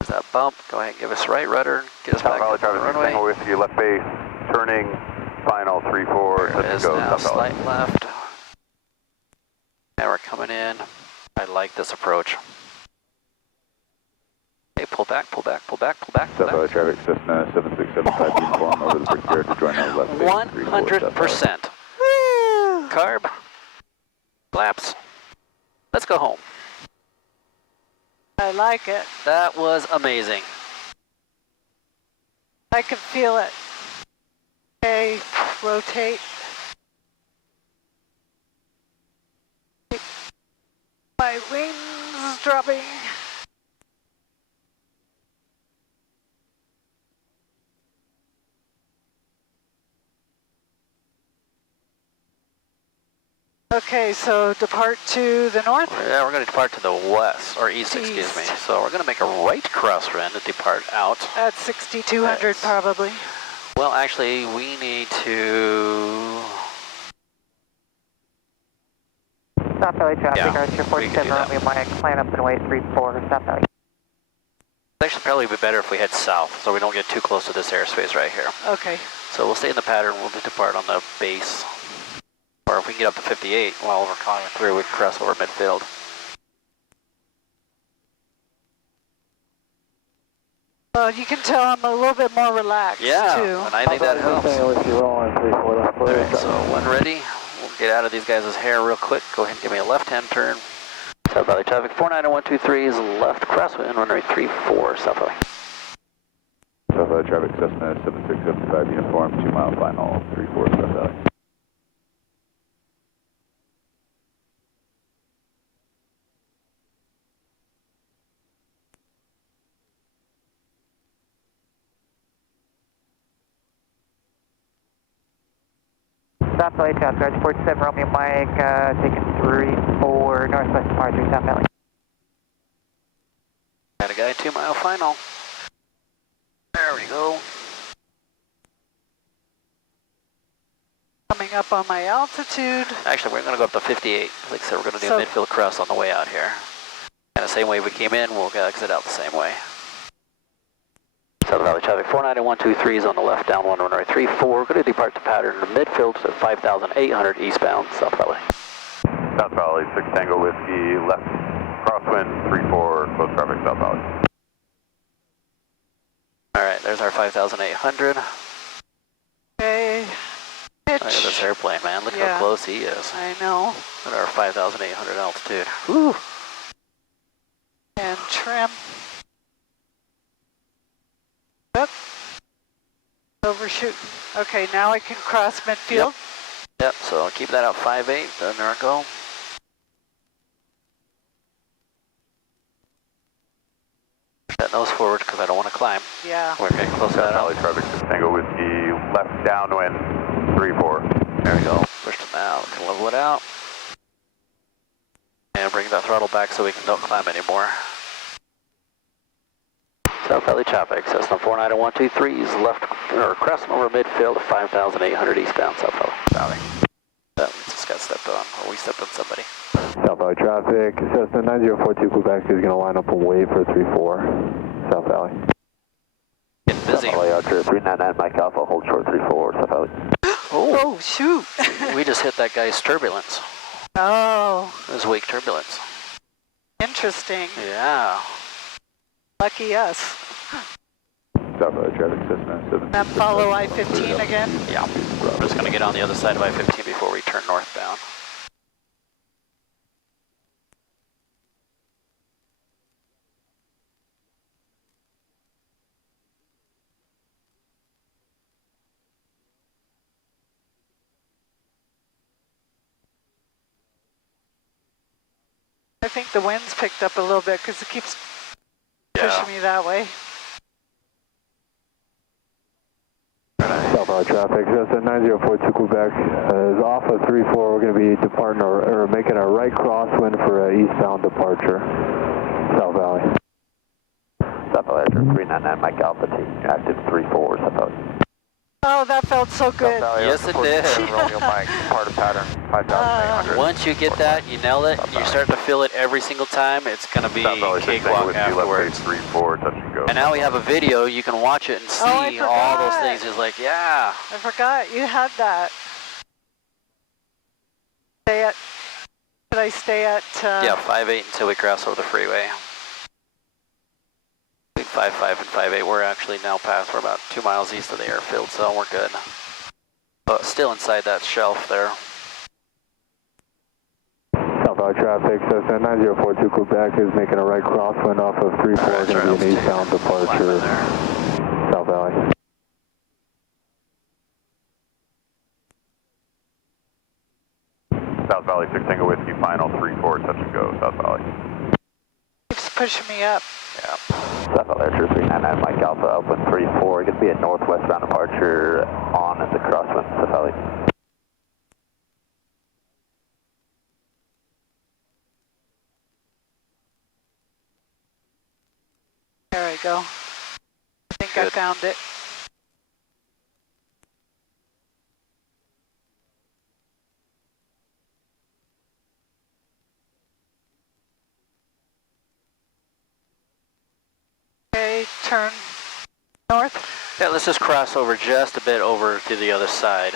There's that bump, go ahead and give us right rudder, get us South back Valley up on the traffic, runway. Tango Whiskey, left base, turning, final 34, There touch it and is go, now, South Valley. slight left. And we're coming in. I like this approach. Okay, pull back, pull back, pull back, pull back, pull South Valley back. traffic, Cessna 7675 uniform over the Brickyard to join our left base. 100%. Carb. Flaps. Let's go home. I like it. That was amazing. I can feel it. Okay, rotate. My wings dropping. Okay, so depart to the north. Yeah, we're going to depart to the west, or east, excuse me. East. So we're going to make a right crosswind to depart out. At 6,200 Yes. probably. Well, actually, we need to... South Valley traffic, Yeah, Archer we can 47, do that. Romeo Mike, line up and wait 34, South Valley. It'd actually probably be better if we head south, so we don't get too close to this airspace right here. Okay. So we'll stay in the pattern, we'll depart on the base. Or if we can get up to 58 while we're climbing through, we can cross over midfield. Well, you can tell I'm a little bit more relaxed Yeah, too. and I think that helps. With you rolling 34 left, Alright, so when ready, we'll get out of these guys' hair real quick. Go ahead and give me a left-hand turn. South Valley traffic, 490-123 is left crosswind, runway 34, South Valley. South Valley traffic, Cessna 7675 uniform, 2 mile final, 34 South Valley. South Valley traffic, Archer 47, Romeo Mike, taking 34, northwest departure, South Valley. Got a guy, 2 mile final. There we go. Coming up on my altitude. Actually, we're going to go up to 58. Like I said, we're going to do So- a midfield cross on the way out here. And the same way we came in, we'll exit out the same way. South Valley traffic, 490-123 is on the left, down one runway 34. We're going to depart to pattern in midfield at 5,800 eastbound, South Valley. South Valley, 6 Tango Whiskey, left crosswind 34, close traffic, South Valley. All right, there's our 5,800. Okay. Pitch. Look at this airplane, man. Look Yeah. how close he is. I know. At our 5,800 altitude. Whew. And trim. Yep. Overshooting. Okay, now I can cross midfield. Yep, so keep that out 5.8, then there we go. Push that nose forward because I don't want to climb. Yeah. We're getting close to that South Valley out. traffic, 6 Tango Whiskey, left downwind 34. There we go. Push it now. We can level it out. And bring that throttle back so we can don't climb anymore. South Valley traffic, Cessna 490-123 is left, or crossing over midfield at 5,800 eastbound South Valley. That just got stepped on, or we stepped on somebody. South Valley traffic, Cessna 9042 Quebec is going to line up and wait for 34, South Valley. Getting busy. South Valley Archer 399 Mike Alpha, hold short 34, South Valley. Oh, shoot. We just hit that guy's turbulence. Oh, It was weak turbulence. interesting. Yeah. Lucky us. South Valley traffic, Cessna 7. Then follow I-15 again. Yeah. We're just going to get on the other side of I-15 before we turn northbound. I think the wind's picked up a little bit because it keeps pushing me that way. South Valley traffic, Cessna 9042 Quebec is off of 34. We're going to be departing or making a right crosswind for an eastbound departure. South Valley. South Valley Archer 399 Mike Alpha, active 34, South Valley. Oh, that felt so good. Yes, it did. Romeo Mike, part of pattern, 5,800. Once you get that, you nail it, you start to feel it every single time, it's going to be cakewalk afterwards. 34, touch and go. And now we have a video, you can watch it and see I all those forgot. things. It's like, yeah. I forgot you had that. Stay at, should I stay at? Yeah, 5.8 until we cross over the freeway. Between 5.5 and 5.8, we're actually now past, we're about 2 miles east of the airfield, so we're good. But still inside that shelf there. South Valley traffic, Cessna 9042 Quebec is making a right crosswind off of 34. Alright, Going to be an eastbound departure. there. South Valley. South Valley 6 Tango Whiskey, final 34, touch and go, South Valley. Keeps pushing me up. Yeah. South Valley Archer 399 Mike Alpha, upwind 34, going to be a northwestbound departure on at the crosswind, South Valley. There I go. I think I Good. found it. Okay, turn north Yeah, let's just cross over just a bit over to the other side.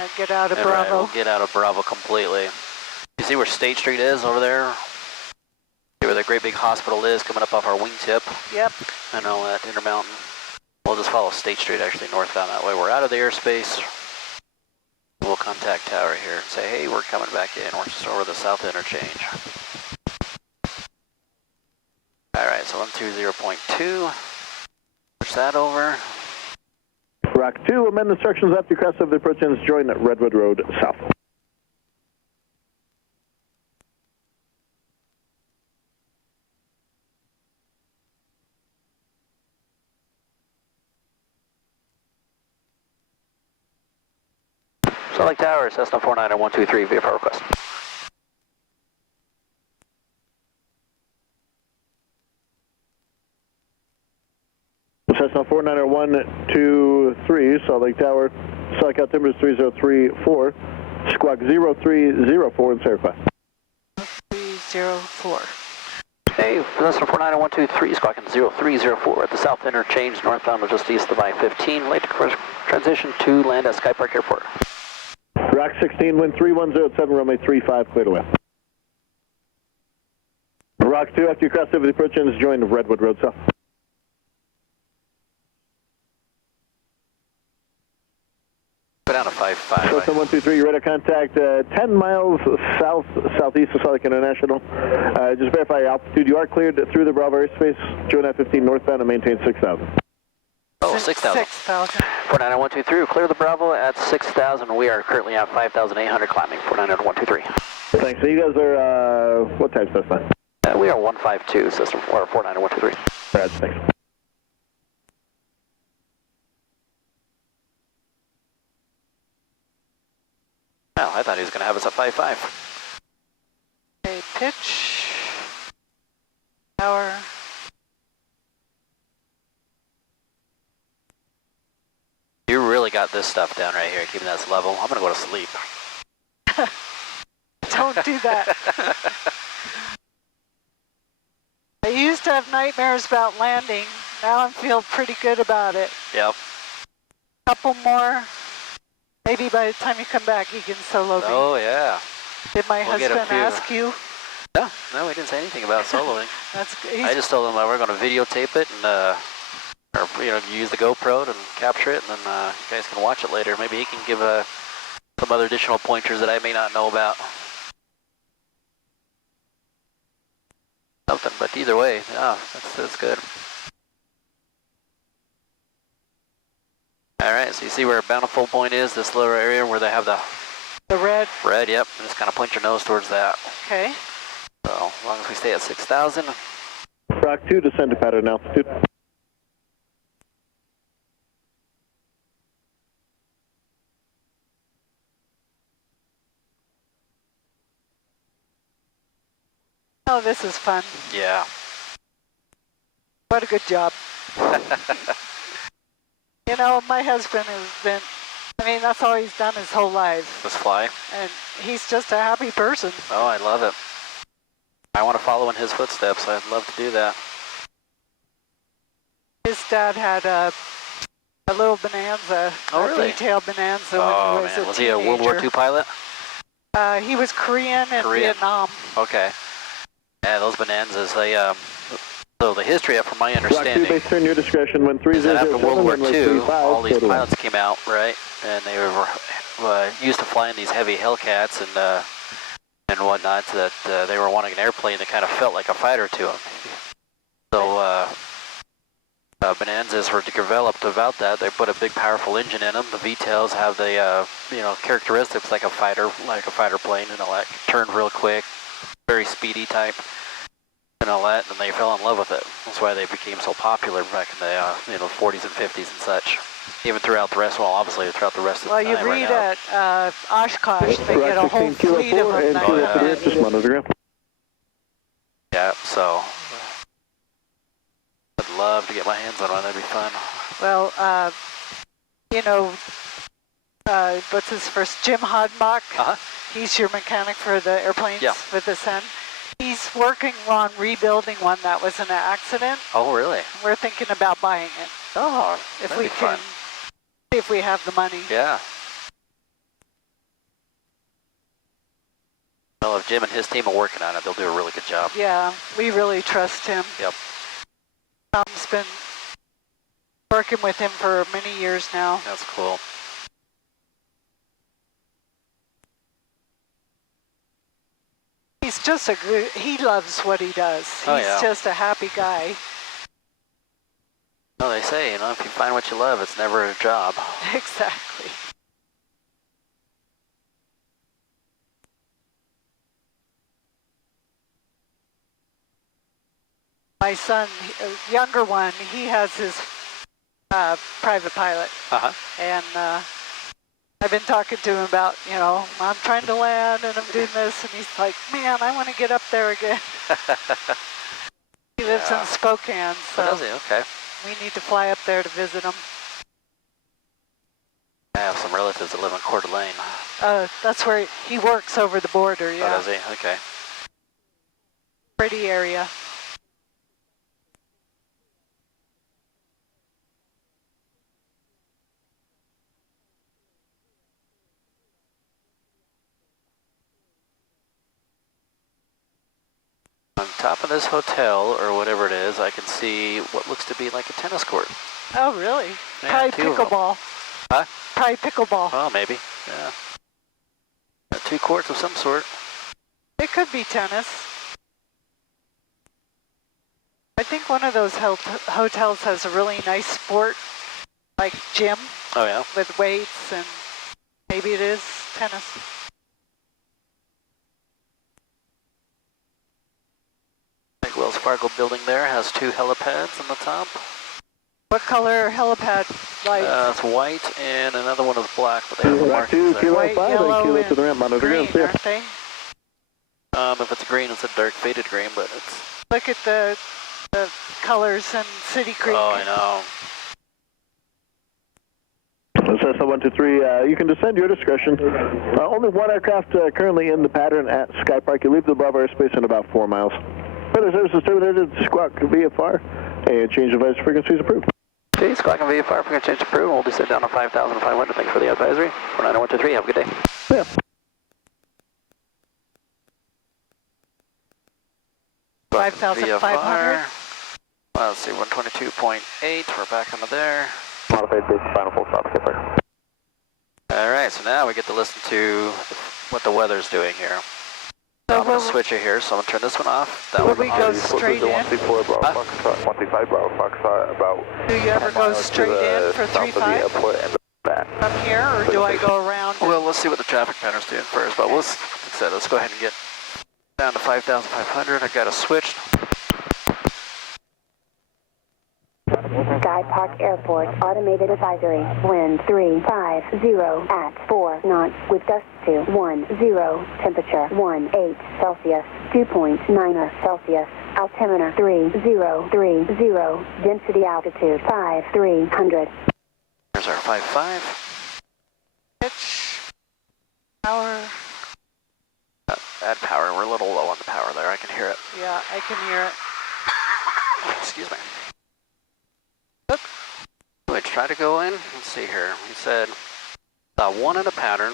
and get out of All right, Bravo. we'll get out of Bravo completely. You see where State Street is over there? See where the great big hospital is coming up off our wingtip? Yep. I know that, Intermountain. We'll just follow State Street actually northbound that way. We're out of the airspace. We'll contact tower here and say, hey, we're coming back in. We're just over the south interchange. All right, so 120.2. Push that over. Rock 2, amend instructions after you cross over the approach ends, join Redwood Road south. Salt Lake Tower, Cessna 490-123, VFR request. Cessna 490-123, Salt Lake Tower, Salt Lake Timbers 3034, squawk 0304 and certify. 304. Hey, Cessna 490-123, squawking 0304 at the south interchange, northbound just east of I-15, late to transition to land at Sky Park Airport. Rock 16, wind 3107, runway 35, cleared away. Rock 2, after you cross over the approach ends, join Redwood Road south. Go down to 5.5. Cessna 123, you're ready to contact 10 miles southeast of Salt Lake International. Just verify your altitude. You are cleared through the Bravo airspace. Join I-15 northbound and maintain 6,000. Oh, 6,000. 6,000. 490-123, clear the Bravo at 6,000. We are currently at 5,800 climbing, 490-123. Thanks. So you guys are, what type Cessna? We are 152, Cessna, or 490-123. Brad, thanks. Oh, I thought he was going to have us at 5.5. Okay, pitch. Tower. got this stuff down right here, keeping this level. I'm gonna go to sleep. Don't do that. I used to have nightmares about landing. Now I feel pretty good about it. Yep. Couple more. Maybe by the time you come back, you can solo me. Oh yeah. Did my We'll get a husband few. ask you? No, we didn't say anything about soloing. That's I just told him that we're going to videotape it and, or you know, use the GoPro to capture it, and then you guys can watch it later. Maybe he can give some other additional pointers that I may not know about. Something, but either way, yeah, that's good. All right, so you see where Bountiful Point is, this lower area where they have the red. Red, yep. And just kind of point your nose towards that. Okay. So as long as we stay at 6,000. Rock 2, descend to pattern altitude. Oh, this is fun. Yeah. What a good job. You know, my husband has been, I mean, that's all he's done his whole life. Just fly. And he's just a happy person. Oh, I love it. I want to follow in his footsteps. I'd love to do that. His dad had a little Bonanza, Oh, really? a detail Bonanza Oh, when he was man. a Was he a World War teenager. II pilot? He was Korean in Vietnam. Okay. Yeah, those Bonanzas, they, so the history of, from my Rock 2, understanding, base turn your discretion, when is that 3007, after World War runway II, 35, all these total. pilots came out, right? And they were used to flying these heavy Hellcats and whatnot, that they were wanting an airplane that kind of felt like a fighter to them. So Bonanzas were developed about that. They put a big, powerful engine in them. The V-tails have the you know, characteristics like a fighter plane, and all that. Turned real quick, very speedy type, and all that. And they fell in love with it. That's why they became so popular back in the you know, 40s and 50s and such. Even throughout the rest, well, obviously throughout the rest of the Well, you time read right now. at Oshkosh, they get a Rock whole 16, fleet of 4 them. and that 2 come up in. to just monitor. Yeah, so I'd love to get my hands on one. That'd be fun. Well, you know, what's his first? Jim Hodbach. He's your mechanic for the airplanes for this end. He's working on rebuilding one that was in an accident. Oh, really? We're thinking about buying it. Oh, if that'd we be can, fun. if we have the money. Yeah. Well, if Jim and his team are working on it, they'll do a really good job. Yeah, we really trust him. Yep. Tom's been working with him for many years now. That's cool. He's just a good, he loves what he does. Oh, He's yeah. just a happy guy. Well, they say, you know, if you find what you love, it's never a job. Exactly. My son, younger one, he has his private pilot. And I've been talking to him about, you know, I'm trying to land and I'm doing this, and he's like, man, I want to get up there again. He lives in Spokane, so Oh, does he? Okay. we need to fly up there to visit him. I have some relatives that live in Coeur d'Alene. That's where he works over the border, yeah. Oh, does he? Okay. Pretty area. On top of this hotel, or whatever it is, I can see what looks to be like a tennis court. Oh, really? Yeah, Probably two of them. pickleball. Huh? Probably pickleball. Oh, maybe. Yeah. Got 2 courts of some sort. It could be tennis. I think one of those hotels has a really nice sport, like gym Oh, yeah. with weights, and maybe it is tennis. Big Wells Fargo building there has 2 helipads on the top. What color helipad light? It's white, and another one is black, but they have Rock markings 2, there. Kilo White, 5, and yellow, Kilo and to the ramp, monitor green, ground, aren't they? If it's green, it's a dark faded green, but it's... Look at the colors in City Creek. Oh, I know. Cessna 123, you can descend your discretion. Only one aircraft currently in the pattern at Sky Park. You leave the Bravo airspace in about 4 miles. Further services terminated, Squawk VFR, and change of advisory frequencies approved. Okay, Squawk and VFR, we're going to change the approved. We'll descend down to 5,500. Thanks for the advisory. 49123, have a good day. Yeah. Five 5,500. Well, let's see, 122.8. We're back onto there. Modified base, final full stop, skipper. All right, so now we get to listen to what the weather's doing here. So I'm going will, to switch it here, so I'm going to turn this one off. That will one we on. go straight in? 134 Bravo Foxtrot, 135 Bravo Foxtrot, about Do you ever go straight in for 3-5 from here, or do I go around? Well, let's see what the traffic pattern's doing first, but let's go ahead and get down to 5,500. I got it switched. Sky Park Airport automated advisory. Wind 350 at 4 knots with gusts to 10. Temperature 18 Celsius, 2.9 Celsius. Altimeter 3030. Density altitude 5300. Here's our 5.5. Pitch. Power. Add power. We're a little low on the power there. I can hear it. Yeah, I can hear it. Excuse me. We try to go in. Let's see here. We said one in a pattern.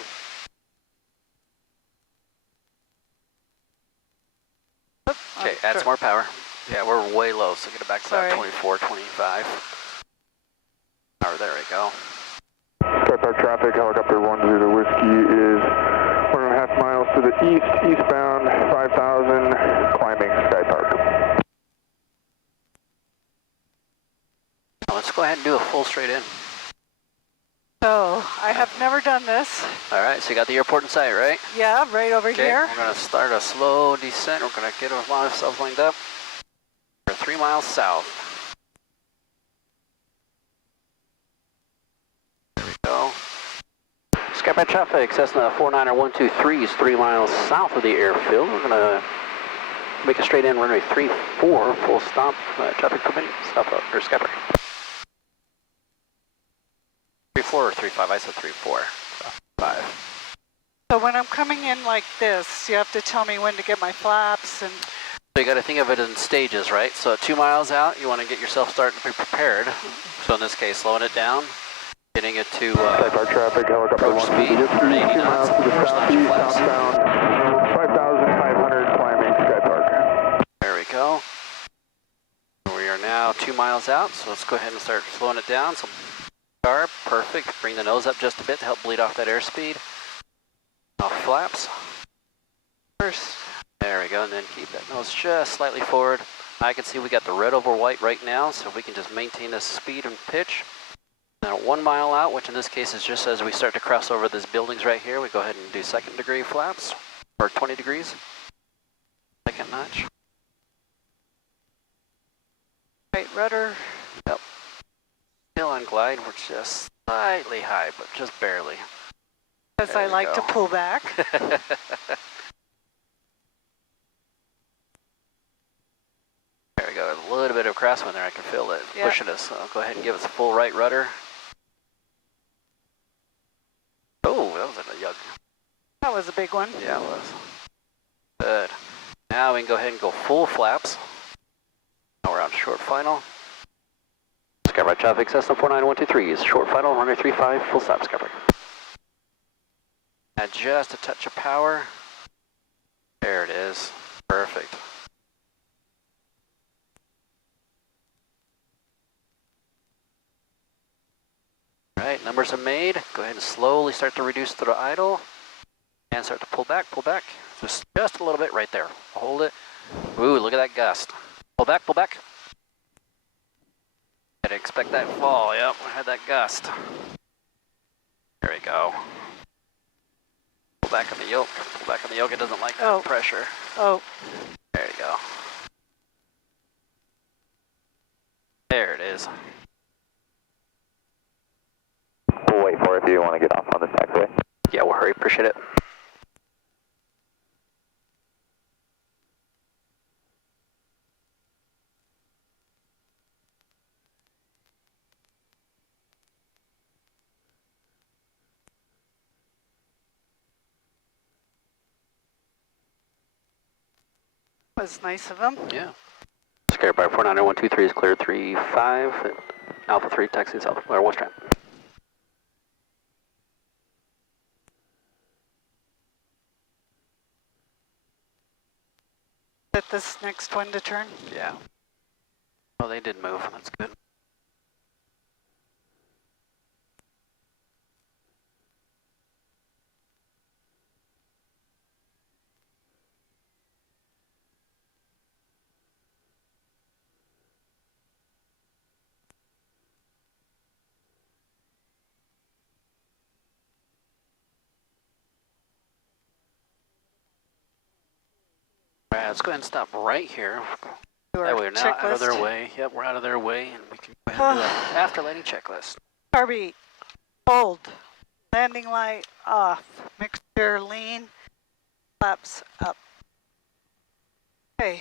Okay, add some more power. Yeah, we're way low, so get it back to about 24, 25. Power, there we go. Sky Park traffic, helicopter 10 Whiskey is 1.5 miles to the east, eastbound, 5,000, climbing Sky Park. Now let's go ahead and do a full straight in. So, I have never done this. All right, so you got the airport in sight, right? Yeah, right over Okay, here. we're going to start a slow descent. We're going to get ourselves lined up. We're 3 miles south. There we go. Skype traffic, Cessna 49123 is 3 miles south of the airfield. We're going to make a straight in runway 34, full stop, traffic permitting, stop up, or Skype. 34 or 35, I said 34, so 5. So when I'm coming in like this, you have to tell me when to get my flaps and... So you got to think of it in stages, right? So at 2 miles out, you want to get yourself starting to be prepared. So in this case, slowing it down, getting it to Sky Park traffic, helicopter approach speed, 180 2 miles knots. to the First notch of flaps. southbound, 5,500, climbing Sky Park. There we go. We are now 2 miles out, so let's go ahead and start slowing it down. So sharp, perfect. Bring the nose up just a bit to help bleed off that airspeed. Off flaps. First. There we go, and then keep that nose just slightly forward. I can see we got the red over white right now, so we can just maintain this speed and pitch. Now 1 mile out, which in this case is just as we start to cross over these buildings right here, we go ahead and do 2nd degree flaps, or 20 degrees. 2nd notch. Right rudder. Yep. Still on glide, we're just slightly high, but just barely. Because There I we like go. to pull back. There we go, a little bit of crosswind there, I can feel it pushing us. So I'll go ahead and give us a full right rudder. Oh, that was a yug. That was a big one. Yeah, it was. Good. Now we can go ahead and go full flaps. Now we're on short final. Skyride traffic, Cessna 49123 is short final, runway 35, full stop, Skyride. Add just a touch of power. There it is. Perfect. All right, numbers are made. Go ahead and slowly start to reduce the idle. And start to pull back, pull back. Just a little bit right there. Hold it. Ooh, look at that gust. Pull back, pull back. I'd expect that fall, yep, we had that gust. There we go. Pull back on the yoke. Pull back on the yoke, it doesn't like that pressure. Oh. There you go. There it is. We'll wait for it if you want to get off on this taxiway. Yeah, we'll hurry, appreciate it. Was nice of them. Yeah. Skypark 49123 is clear 35 at Alpha 3, taxi south, or west ramp. Get this next one to turn. Yeah. Oh, they did move. That's good. All right, let's go ahead and stop right here. Do our That way we're now out of their checklist. way. Yep, we're out of their way, and we can go ahead and do an after landing checklist. Heartbeat, hold, landing light off, mixture lean, flaps up. Okay.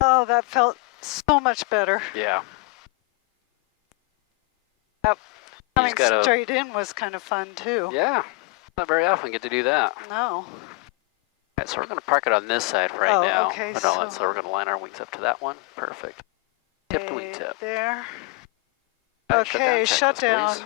Oh, that felt so much better. Yeah. Yep. Coming gotta- straight in was kind of fun too. Yeah. Not very often we get to do that. No. All right, so we're going to park it on this side right Oh, now. okay, But no, so- so we're going to line our wings up to that one. Perfect. Tip to Okay, wingtip. there. All right, Okay, checklist, shutdown. please.